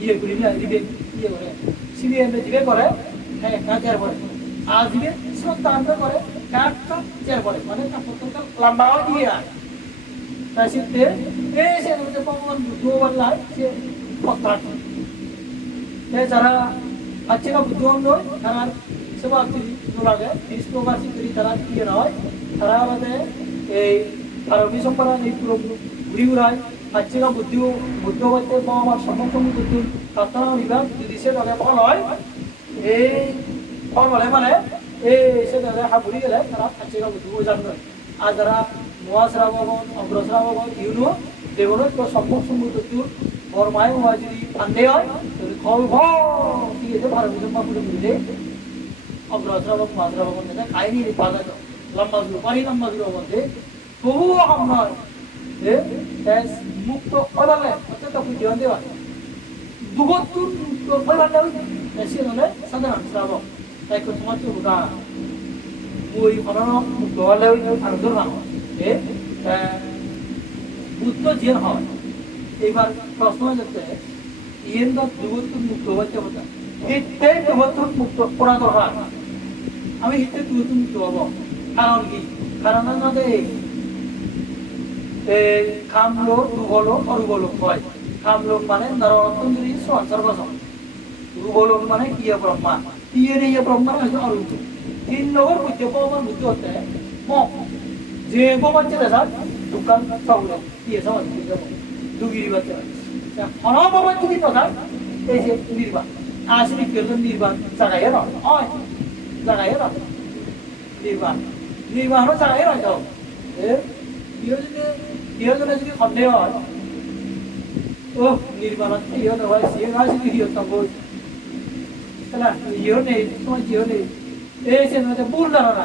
ইয়ে করি না দিবে ইয়ে করে সিবিএম দিবে করে হ্যাঁ কাজের পরে আজ দিবে শ্রদ্ধা আন্দোলন করে কাজটা চেয়ার পরে মানে কাপড়টা লম্বা দিয়ে আর তাই সিতে এই সে যে ভগবান বুদ্ধ বললাই সে কথা যারা আজকে বুদ্ধ নয় তারা সেবা লাগে বিষ্ণুবাসী করি তারা কি নয় তারা আমাদের এই ফারমি সম্পর্ক এই পুরো ঘুরি ঘুরায় আজকে বুদ্ধি বুদ্ধ হইতে আমার সমর্থন বুদ্ধ প্রার্থনা বিভাগ যদি সে তাদের ফল হয় এই ফল হলে মানে এই সে তাদের হাবুড়ি গেলে তারা আজকে বুদ্ধি জানবে আর যারা মহাশ্রাবগণ অগ্রশ্রাবগণ ইউনো যেগুলো তো সম্মুখ বুদ্ধুর বর্মায় হওয়া যদি ফান্দে হয় তাহলে খল কি এতে ফারমি সম্পর্ক মিলে অগ্রশ্রাবক মহাশ্রাবগণ খায়নি পাওয়া যায় লম্বা শুরু পারি লম্বা শুরু বলতে তবুও আপনার মুক্ত ফলালে অত্যন্ত বুদ্ধিমান দেওয়া দুবত্তর মুক্ত ফলালে সে হলে সাধারণ শ্রাবক তাই তোমার তো ওটা ওই ফলানো মুক্ত হলে আনন্দ না বুদ্ধ যে হয় এইবার প্রশ্ন যাচ্ছে ইয়েন বা দুবত্তর মুক্ত হচ্ছে কথা হিতে দুবত্তর মুক্ত করা দরকার আমি হিতে দুবত্তর মুক্ত হব কারণ কি কারণ আমাদের খামলোক রুবলোক অরুবলোক হয় খামলোক মানে নরতন্দ্রী সর্বসম রুবলোক মানে ইয়ে ব্রহ্মা ইয়ে ব্রহ্মা হচ্ছে অরুপ তিন লোকের বুদ্ধি প্রমাণ বুদ্ধি হতে যে বাচ্চা দেখা দোকান চাউলে ইয়ে সবাই দুগিরি বাচ্চা অনবাবান যদি কথা এই যে নির্বাণ আসলে কেউ নির্বাণ জায়গায় নয় জায়গায় নয় নির্বাণ নির্বাণ জায়গায় নয় তো ইহজনে যদি সন্দেহ হয় ও নির্মাণত ইহ নহয় সিয়ে আসলে ইহ তবই তাহলে ইহ নেই তোমার ইহ নেই এই যে মানে ভুল ধারণা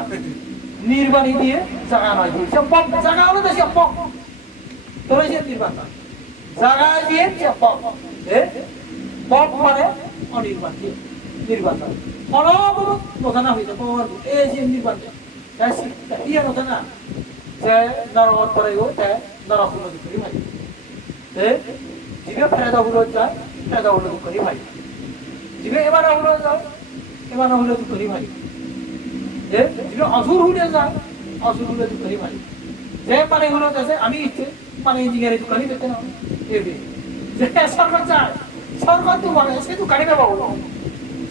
নির্বাণী দিয়ে জায়গা নয় দিয়ে সম্পক জায়গা হলো তো সম্পক তোর যে নির্বাণ জায়গা দিয়ে সম্পক পপ মানে অনির্বাণ দিয়ে নির্বাণ অনবরত নথা হইতে এই যে নির্বাণ ইয়ে নথা না যে নরকত করে গো তে নরক হলো দুঃখী ভাই জিবে ফায়দা হলো যায় ফায়দা হলো দুঃখী ভাই জিবে এবার হলো যায় এবার হলো দুঃখী ভাই জিবে অসুর হলে যায় অসুর হলো দুঃখী ভাই যে মানে হলো যাচ্ছে আমি ইচ্ছে মানে ইঞ্জিনিয়ারে দোকানি পেতে না এবে যে সরকার যায় সরকার তো মানে সে দোকানি পাবো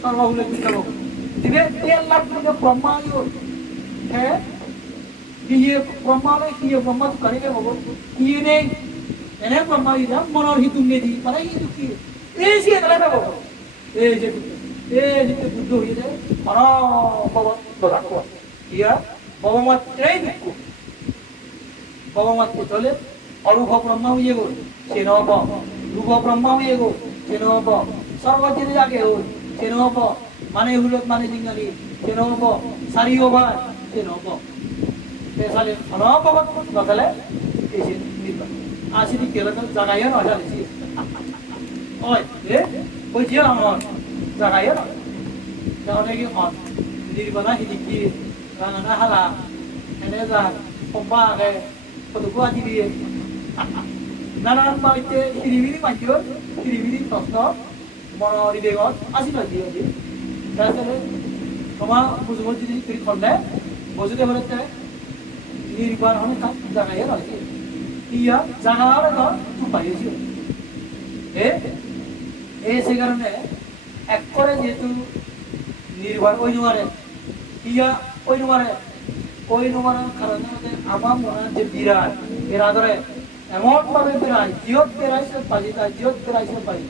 সরকার হলে দিতে পাবো জিবে 1 লাখ টাকা ব্রহ্মা হ্যাঁ ये ब्रह्मा में कि ये ब्रह्मा तो करेंगे वो ये नहीं एने ब्रह्मा ही था मनोर ही तुमने दी पता ये दुखी है ऐसी है गलत है वो ये जितने बुद्धो ही थे मनो बाबा बता को किया बाबा मत नहीं दुखो बाबा मत को चले और रूप ब्रह्मा में ये गो सेनोप रूप ब्रह्मा में ये गो सेनोप सर्वज्ञ जाके हो सेनोप माने हुलत माने जिंगानी सेनोप सारी होगा सेनोप साले अनापवत नकले ऐसे निर्भर आशीर्वाद केला तर जगाया ना झाली सी ओय कोई जे हमर जगाया ना जाने की ऑन निर्भरा ही दिखी राना हाला एने जा पंपा के पदुआ दिबी नानान माइते हिरिबिरी माइयो हिरिबिरी प्रश्न मनोरी बेगत आशीर्वाद दियो दे তাহলে তোমার বুঝবো যদি তুই করলে বুঝতে পারতে নির্বাণ হলে তার জায়গায় রয়েছে ইয়া জায়গাটা তো খুব পাইয়েছিল সে কারণে এক করে যেহেতু নির্বাণ ওই নোয়ারে ইয়া ওই নোয়ারের কারণে আমার মনে যে বিরাট এরা ধরে এমন ভাবে বেড়ায় জিয়ত বেড়াইছে পালি তাই জিয়ত বেড়াইছে পালি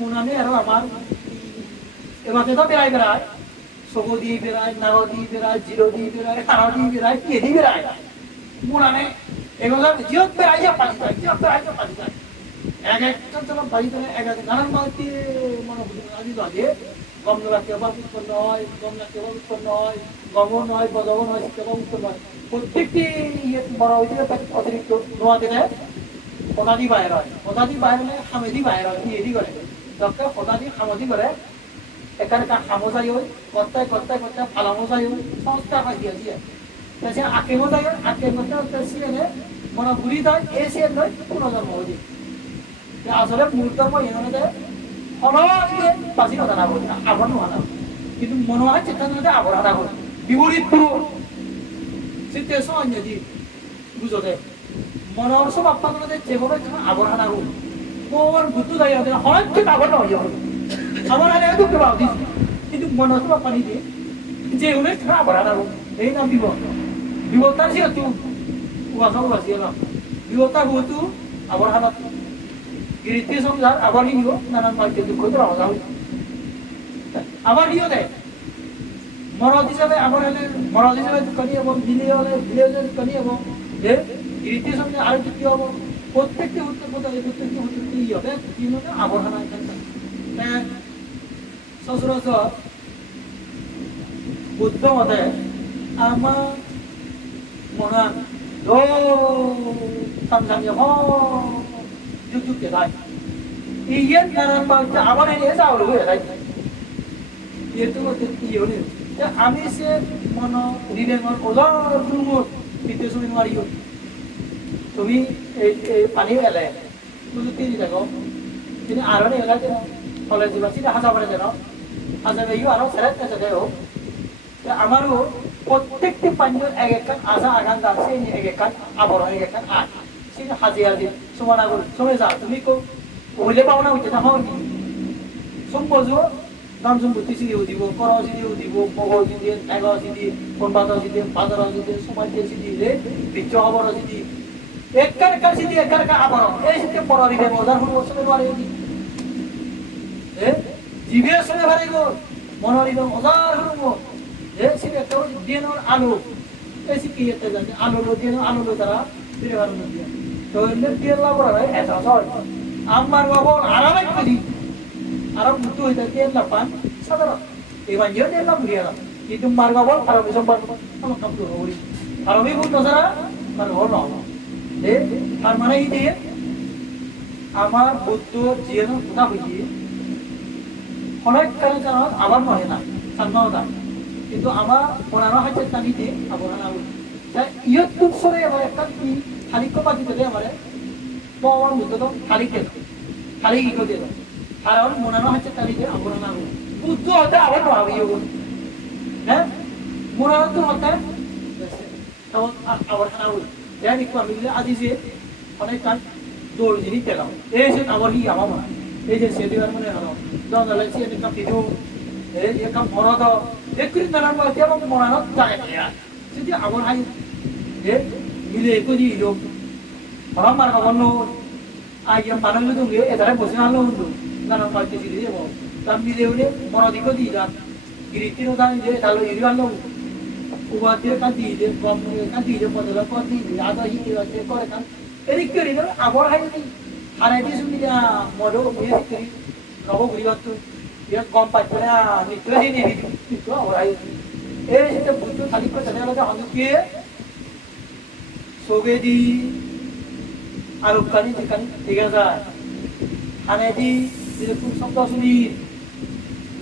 মনে আরো আমার এবারে তো বেড়ায় সবু দিয়ে বেড়ায় নাও দিয়ে বেড়ায় জিরো দিয়ে বেড়ায় কারো দিয়ে বেড়ায় কে দিয়ে বেড়ায় মুনানে এগুলো জিয়ত বেড়াইছে পালি তাই জিয়ত বেড়াইছে পালি তাই এক একটা চলো পালি তাই এক এক নানান মালতি মনে আজি লাগে গম কেবল উৎপন্ন হয়, গম কেবল উৎপন্ন হয়, গমন হয়, বদবন হয়, কেবল উৎপন্ন হয়। প্রত্যেকটি বড় হইতে অতিরিক্ত নোয়া দিলে পদাদি বাহির হয়, পদাদি বাহির হলে হামেদি বাহির হয়, এদি করে দরকার পদাদি হামদি করে এখানে হামজাই হয়, কর্তায় কর্তায় কর্তায় ফালামজাই হয়, সংস্থা হয় দিয়ে দিয়ে তাছে আকে মজাই হয়, আকে মধ্যে সিএনে মনে ঘুরি দেয় এ সিএন নয় পুনর্জন্ম হয়ে আসলে মূল ধর্ম এনে অনাবাসে বাসি কথা না বলি আবার নোয়া না কিন্তু মনে হয় চেতনা আবার হারা করে বিপরীত পুরো সিচুয়েশন অন্যদি বুঝতে মনের সব আপনাদের যেভাবে আবার হারা হোক কোন বুদ্ধ দায়ী হবে হয়তো ঠিক আবার নয় আমার হারে দুঃখ পাও দিস কিন্তু মনের সব পানি দিয়ে যে উনি আবার হারা হোক এই নাম বিপদ বিপদটার যেহেতু উপাসক বাসি এলাম বিপদটা হতো আবার হারা গিরিতে সংসার আবার হিও নানান মাইকে দুঃখ তো রাখা হবে আবার হিও দেয় মরদ হিসাবে আবার হলে মরদ হিসাবে দোকানি এবং দিলে হলে দিলে দোকানি এবং যে গিরিতে সংসার আরো কি হবো প্রত্যেকটি উত্তর প্রত্যেকটি উত্তর কি হবে কি মনে আবহাওয়া এখানটা সচরাচর বুদ্ধ মতে আমার মনে 상상이 쭉쭉 대다. 이게 나는 막 아무리 해서 오르고 해다. itu 이거는 아미세 모노 리뱅을 올라 그러고 밑에 소리 말이요. তুমি এই পানি এলে তুমি তিরি দেখো তিনি আরো এলা যে কলেজ বাসি হাসা পড়ে যেন হাসা বেইও আরো সেরা কাছে দেও আমারও প্রত্যেকটি পাঞ্জর এক এক আশা আগান দাসে এক এক আবর এক এক আট সেই হাজিয়া দিন সমান আগর সময় যা তুমি কো ওইলে পাও না হইতে না হয় সম্পর্ক নাম সম্পত্তি সিদিও দিব কর সিদিও দিব মগল সিদি এগো সিদি কোনবাদ সিদি বাজার সিদি সময় দিয়ে সিদি রে বিচ্চ আবর সিদি একর কার সিদি একর কা আবর এই সিদি পড়ারি দে মজার হল বসে বাড়ি দি এ জিবে সনে ভারে গো মনরি দে মজার হল এ সিদি একটা দিনের আলো এই সিদি এতে জানি আলো লো দিনের আলো লো তারা দিরে ভালো দিয়া তো এলে দিয়ে লাগরা রে এসা সর আমার বাবা আরামে করি Arab butuh itu dia lapan, sadar. Iman dia dia lam dia. Itu marga bol, Arab bisa bar, kamu kamu tuh hori. Arab ibu tuh sana, marga bol no. Deh, ar mana ini? Amar butuh dia no buta biji. Honek karena jangan awan mau hena, sama udah. Itu ama orang orang hajat tadi deh, awan awan. Jadi ia tuh sore apa kan di hari kau pagi tadi amare, bawa butuh tuh hari itu dia. কারণ মনানো হচ্ছে তারিখে আমরা না বুদ্ধ হতে আবার ভাবি হ্যাঁ মনানো তো হতে তখন আবার খানা হল যাই একটু আমি আজি যে অনেক কাজ দৌড় জিনিস পেলাম এই সে আবার কি আমার মনে এই যে সেদিবার মনে হলো দলে সে একটা ভিডিও এই একটা মরদ একটু নানান বলতে এবং মনানো জায়গা নেই যদি আবার হাই যে মিলে একটু দিল আমার মার খবর নো আগে মানুষ তো এটারে বসে আনলো হলো নানান পাল্টে দিলে যাব তাম মিলে হলে মনোদিকও দিয়ে যান গিরিটির উদান যে তাহলে এরিয়াল লোক উবাতে কান দিয়ে যে কম কান দিয়ে যে পদলা কর দিয়ে আদা হিতে আছে করে কান এদিক করে না আবার হাই নি আরে দিয়ে শুনি না মডো মেয়ে করি নব গরিবাত তো ইয়া কম পাচ্ছে না নিতে হে নি নিতে আবার হাই এই সেটা বুদ্ধ খালি করে জানা লাগে হনুকে সোগেদি আরোকানি যেখানে ঠিক আছে আনেদি যেরকম শব্দ শুনি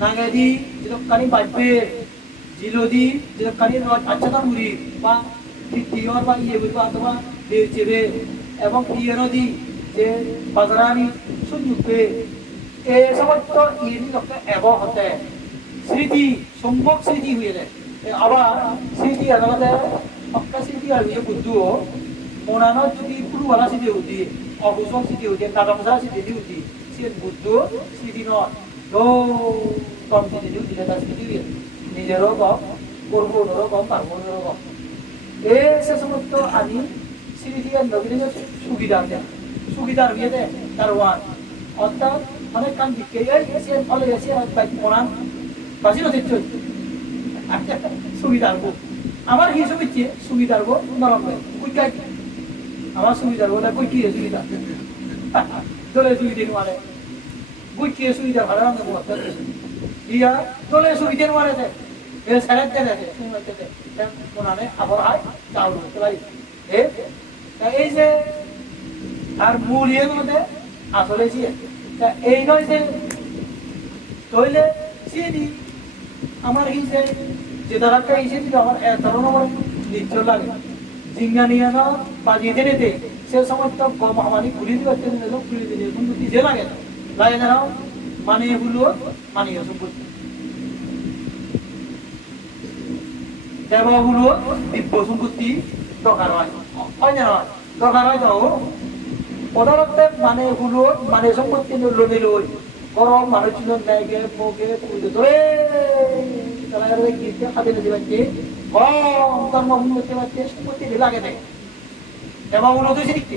নাগাদি যেরকম কানি বাজবে জিলোদি যেরকম কানি আচ্ছা মুড়ি বা তিয়র বা ইয়ে বলবো অথবা চেবে এবং ইয়েরদি যে বাজারানি সুযোগে এই সমস্ত ইয়েদি লোককে এব হতে স্মৃতি সম্ভব স্মৃতি হয়ে যায় আবার স্মৃতি আলাদা পক্কা স্মৃতি আর ইয়ে বুদ্ধ মনানো যদি পুরুওয়ালা স্মৃতি হতি অবসর স্মৃতি হতি নাগামসা স্মৃতি হতি সে বুদ্ধ স্মৃতি নয় তো কম স্মৃতি হতি তার স্মৃতি নিজেরও কম করবোনেরও কম পার্বণেরও কম এই সে সমস্ত আমি স্মৃতি আর নবীনের সুবিধার দেয় সুবিধার বিয়ে দেয় তার ওয়ান অর্থাৎ অনেক কাম বিকে এসে ফলে এসে মনান বাজি নদীর চল সুবিধার গো আমার হিসেবে হচ্ছে সুবিধার গো নরম কুইকাই আমার সুবিধার গো কই কি সুবিধা চলে সুবিধা মানে কই কি সুবিধা ভালো না dia tole suiten warete el sarat dete sumatete dan monane abor ay taulu tolai তা এই যে আর মূল ইয়ের মধ্যে আসলে যে তা এই নয় যে তইলে চিনি আমার এই যে দাঁড়াটা এসে দিল আমার এত আমার নিশ্চয় লাগে জিঙ্গা নিয়ে না বাজিয়ে দিতে সে সময় তো মহামারী খুলি দিতে পারতেন না খুলি দিলে কিন্তু যে লাগে না লাগে না মানে এগুলো মানে সম্পত্তি দেবগুলো দিব্য সম্পত্তি দরকার হয় হয় না দরকার হয় তো পদার্থের মানে এগুলো মানে সম্পত্তি লোনে লই গরম মানুষজন ব্যাগে মোগে পুজো ধরে তারা গিয়ে খাতে দিতে পারছে কম কর্মভূমি করতে পারছে সম্পত্তি লাগে নাই দেবগুলো তো শিখতে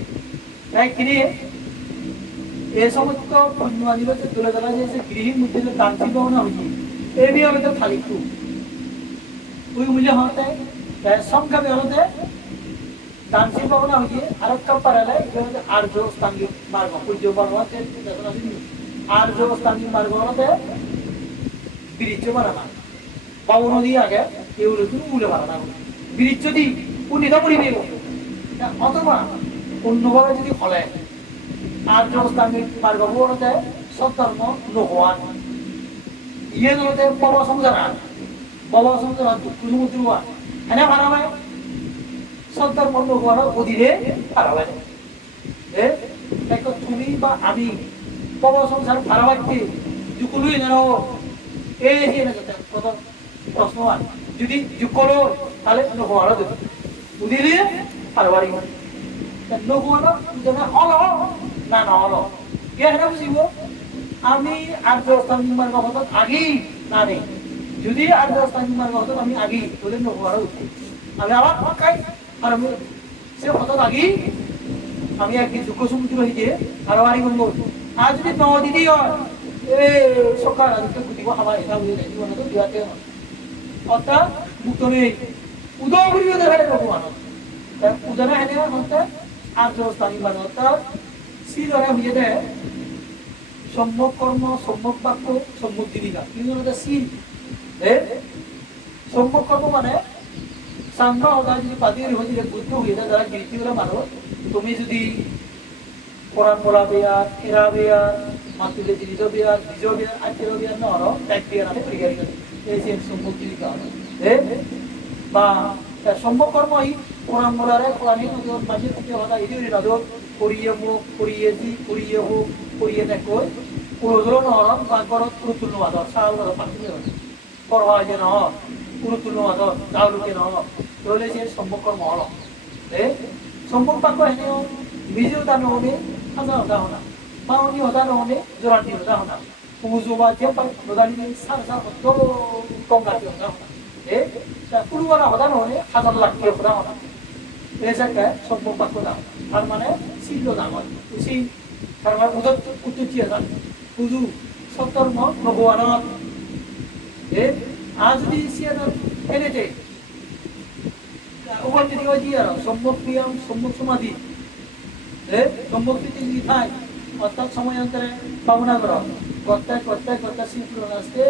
তাই কিনে এ সমস্ত পণ্যবাদীকে তুলে ধরা যে গৃহীর মধ্যে যে দানশীল ভাবনা হয়েছে এ নিয়ে হয়তো খালি একটু ওই মূল্য হতে সংখ্যা হতে দানশীল ভাবনা হয়েছে আর একটা পারালে এটা হচ্ছে আর্য স্থানীয় মার্গ পূজ্য মার্গ হচ্ছে আর্য স্থানীয় মার্গ হতে বীর্য বানানা পাবন নদী আগে এগুলো তুমি মূল্য বানানা বীর্য দি পুণ্যতা পরিবে অথবা অন্যভাবে যদি ফলে আর্য স্থানীয় মার্গ হতে সৎধর্ম নহওয়ান ইয়ে হতে বাবা সংসার কোনো মুদ্রা এনে বানাবে সন্তান মন্য হওয়ার অধীনে হারাবে তুমি বা আমি বাবা সংসার হারাবাইতে যুকুলুই জানো এই প্রথম প্রশ্ন যদি যুকলো তাহলে নহওয়ার দেবে বুঝিলে হারবারি নহওয়ার হল না নহল ইয়ে হেনা বুঝিব আমি আর্য স্থান নির্মাণ কথা আগেই না নেই যদি আর্য স্থান নির্মাণ কথা আমি আগেই তোদের নহওয়ার আমি আবার খাই আর আমি সে কত লাগি আমি একদিন দুঃখ সমুদ্র হইতে আর বাড়ি বলবো আর যদি ন দিদি সকাল আদিকে বুঝিব আমার এটা বুঝে যাই জীবনে তো বিয়াতে অর্থাৎ মুক্ত নেই উদয় করিব দেখালে ভগবান উদয় হেনে অর্থাৎ আর্য স্থানীয় মানে অর্থাৎ সিলরে বুঝে দেয় সম্যক কর্ম সম্যক বাক্য সম্যক জীবিকা কিন্তু সিল সম্যক কর্ম মানে সাংবা হতা যদি পাতির হয়ে যদি বুদ্ধ হয়ে যায় যারা গিরিটিগুলো মানুষ তুমি যদি কোরআন বলা বেয়ার এরা বেয়ার মাতুলে জিনিস বেয়ার বীজ বেয়ার আত্মীয় বেয়ার না হলো এক বেয়ার আমি পরিগারি করি এই যে সম্ভব জীবিকা বা সম্ভব কর্মই কোরআন বলারে কোরআন মাঝে থেকে হতা এই যে নজর করিয়ে মুখ করিয়ে জি করিয়ে হোক করিয়ে দেখো পুরোধরো নহরম বা গরত পুরুতুল্য বাদর সাল গরত পাঠিয়ে করবা যে নহ পুরুতুল্য বাদর চাউলকে নহ তাহলে সে সম্ভব কর্ম হল সম্ভব বাক্য এনেও বিজু হতা নহলে হাজার হতা হনা মাউনি হতা নহলে জোরাটি হতা হনা পুজোবা যে প্রধানী সার সার হত কঙ্গাটি হতা হনা পুরুবারা হতা নহলে হাজার লাখ হতা হনা এসাকে সম্ভব বাক্য দাম তার মানে শিল্য দাম হয় সেই তার মানে উত্তর হাজার পুজু সত্তর্ম নবয়ানত আর যদি সে এনেছে ওপর যদি ওই দিয়ে সম্ভব ক্রিয়াম সম্ভব সমাধি সম্ভব স্থিতি যদি থাকে অর্থাৎ সময় অন্তরে ভাবনা করো কর্তা শিল্প আসতে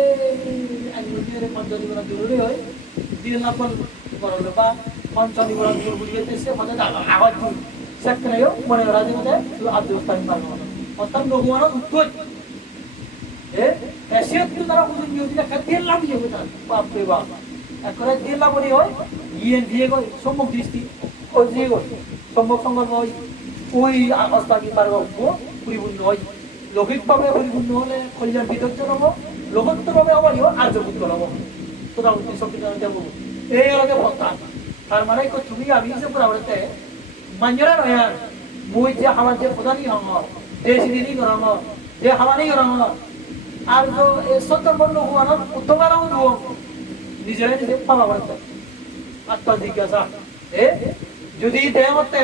একদিনের পঞ্চনিবরণ জরুরি হয় দিয়ে লাভল করলো বা পঞ্চনিবরণ জোর বুঝিয়েছে সে মধ্যে আওয়াজ সেখানেও মনে করা যে মধ্যে আব্দুস্তানি পারবো অর্থাৎ নবুয়ানত উত্তর সে কিন্তু তারা বুঝুন যদি একটা তেল লাগিয়ে হবে তার বাপরে বাপ একবারে তেল লাগানি হয় ইয়ে দিয়ে গই সম্মুখ দৃষ্টি ওই দিয়ে গই সম্মুখ সংকল্প হয় ওই অবস্থাকে পারব পরিপূর্ণ হয় লৌকিকভাবে পরিপূর্ণ হলে কল্যাণ বিদগ্ধ হব লোকত্বভাবে হবো আর্যপুত্র হব তোরা সংবিধান যাবো এই আলাদা ভত্তা তার মানে তুমি আমি যে পুরাবতে মাঞ্জরা নয় মই যে আমার যে প্রধানী হম দেশ নীতি গরম যে হামানি গরম আর তো সত্তর বন্ধ হওয়ার উত্তমারাও দেব নিজেরা নিজে পাওয়া পড়তে আত্মা জিজ্ঞাসা যদি দেহ মতে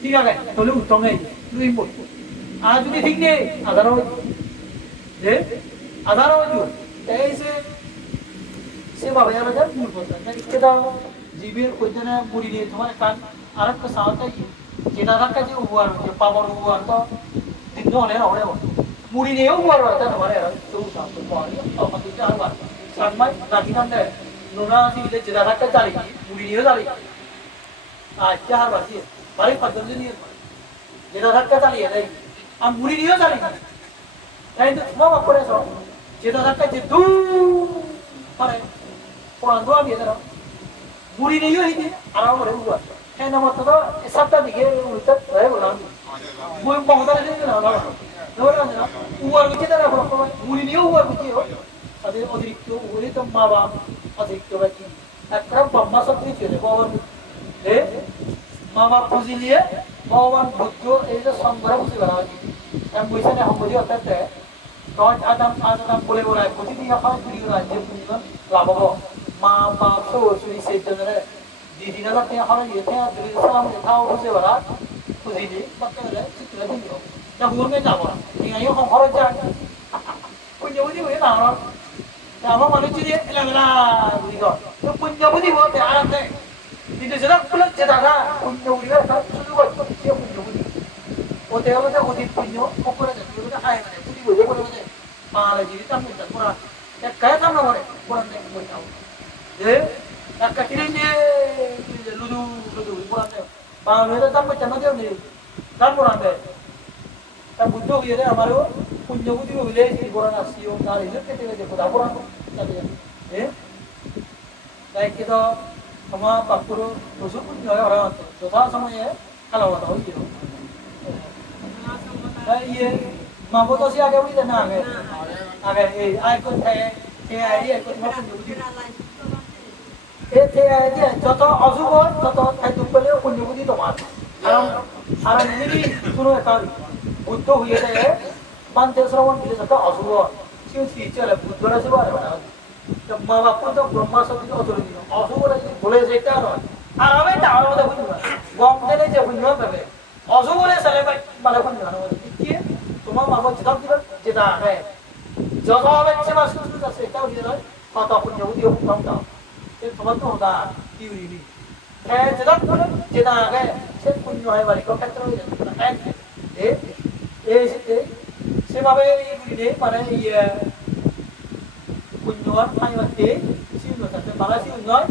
ঠিক আছে তাহলে উত্তম নেই তুই বল আর যদি ঠিক নেই আধার আধার এই সে বাবা যারা মূল কথা এটা জীবের কইতে মুড়ি নিয়ে তোমার কান আর একটা সাহতাই যেটা থাকা যে উপহার হচ্ছে পাওয়ার উপহার তো তিন হলে হলে 무리네요 구하러 말해요. 조우상 구하니 어머니 자와 상만 나기는데 누나시 이제 지나갈 자리 무리네요 자리 아 क्या बात है बारे पद्धति नहीं है जेदा धक्का चली है नहीं हम मुड़ी नहीं हो चली नहीं तो तुम आप पढ़े सो जेदा धक्का जिद्दू पढ़े पुरान दुआ भी है ना मुड़ी नहीं हो ही नहीं आराम करे हुआ है ना मतलब तो सबका दिखे उल्टा रहे बोला वो बहुत सारे ना ना ना ऊपर कुछ तरह बोला मुड़ी नहीं हुआ कुछ हो अरे अतिरिक्त उन्हें तो माँ बाप अतिरिक्त बच्ची अक्रम बम्मा सब कुछ है बावन ए मामा पूजी लिए बावन बुद्धो ये जो संग्रह पूजी बना दी हम वैसे ने हम मुझे होता है तो आदम बोले बोला है पूजी दिया पास पूरी हो रहा है जब पूजी बन लाभो माँ बाप तो सुनी से जनरे दीदी ना लगते हैं हमारे ये थे दीदी सामने था वो पूजी बना पूजी दी पक्के वाले चित्र भी हो जब हुर में जाओ यहाँ यो हम हर जाए पुंजबुद्धि हुए ना और जब हम मनुष्य ये लगना बुद्धि को तो पुंजबुद्धि बहुत आराम से 이제 저랑 플러치다가 우리가 다 수주가 있고 지역 분이 어때요? 어디 분요? 코코라는 우리가 하야네. 우리가 왜 그러는데? 말하지 땀 묻다 뭐라. 야 가야 땀나 버려. 뭐란데 뭐 있다고. 예? 아까 기린데 루두 뭐란데. 마음에다 땀 묻자 너 되네. 땀 뭐란데. তা বুদ্ধ হয়ে যায় আমারও পুণ্যবুদ্ধি হইলে সেই বড় নাসিও তার ইলে কেটে গেছে কোথা বড় এ তাই কি তো সমা পাপুরো প্রচুর পুণ্য হয় ওরা যথা সময়ে খেলা কথা হইল ইয়ে মাবো তো সে আগে বুঝতে না আগে আগে এই আয় কোথায় কে আয় এই কোথায় পুণ্যবুদ্ধি এ তে আয় যে যত অশুভ তত তাই দুপলে পুণ্যবুদ্ধি তোমার কারণ আর নিবি কোনো একটা বুদ্ধ হয়ে যায় মানতে শ্রবণ দিলে যত অশুভ সিউসি চলে বুদ্ধরা সেবা जब माँ बाप को तो ब्रह्मा शक्ति को अतुल दिनो अशुभ रही बोले जेटा रहा आराम है टावर में देखो ना गॉम देने जब बुझो तबे अशुभ बोले साले भाई माले कौन जानो किए तुम्हारा माँ बाप जितना दिनो जितना है जो हमें अच्छे बात सुन सुन से क्या हो रहा है हाँ तो अपन जो दियो कम था ये तुम्हारा तो होता तीव्री भी है जितना बोले जितना है सिर्फ पुण्य है वाली को कहते हो ये से माँ बाप ये बुरी नहीं माने ये kunjungan ayat siun tapi malah siun noy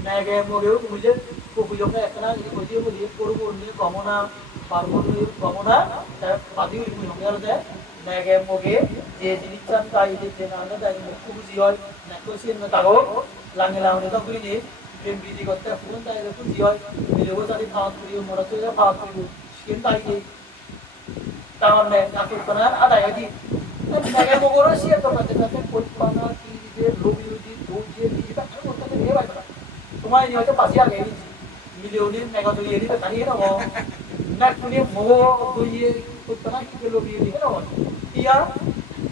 nege mogeu kemudian kubuyoknya kena jadi kuji kuji kuru ni komona parmon ni komona saya padi ni kubuyoknya ada nege moge je jenis cantai je jenana dari kubuji oi nekosin na tago langi langi itu kuri ni bimbi kote pun tai itu kubuji oi video tadi pahat kuri morat itu pahat kuri sekian tai ni tahun ni aku pernah ada ya di nege mogoro sih atau kata pun pernah যে লোবিউটি দোজে দিটা আর ওটা তো নেবাই না তোমার নিয়ে হচ্ছে পাশিয়া গেই মিলিয়নে মেগা দুইয়েরই তো কানিয়ে না না তুমি মগো দুইয়ে কতনা কি লোবিউটি না ইয়া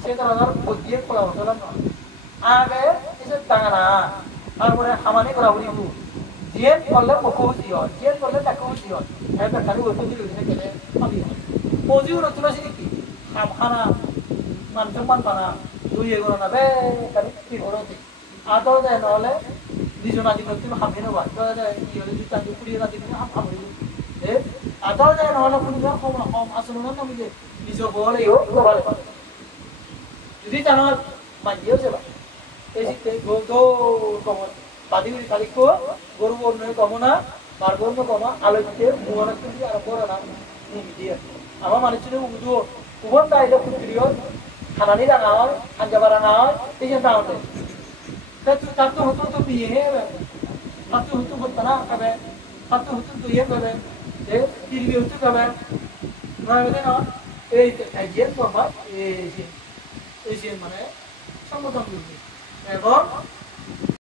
সেটা আর বদিয়ে করা হলো না আগে এসে টাঙানা তারপরে হামানে করা হইবু জেন করলে মকো দিও জেন করলে টাকা দিও এটা খালি ওটো দিলে গেলে পাবি মজিউ রচনা শিখি খানা মান সম্মান পানা দুইয়ে গরো না বে কানি কি গরোতি আতো দে নলে দিজনা দিন তুমি হামিনো বা তো দে কি হলে জুতা দি পুরি না দিন হাম এ আতো দে নলে পুরি না কম আসলো না না মিলে দিজো বলে ইও তো ভালো যদি জানো মাইও যাবা এই যে গোদো কম বাদিউরি খালি কো গরু বর্ণ কমনা বার বর্ণ কমা আলোচিতে মুয়ানা কিন্তু আর বড় না নি দিয়ে আমার মানে ছিল উদো উবন তাইলে পুরিও খানানি রাঙাও আঞ্জাবা রাঙাও এই যে দাওতে তাতো হতো তো বিয়ে হবে তাতো হতো বতনা হবে তাতো হতো তো ইয়ে হবে যে তিলবি হতো হবে নয় বলে না এই আইজেন পরমা এই যে মানে সম্বোধন করবে এবং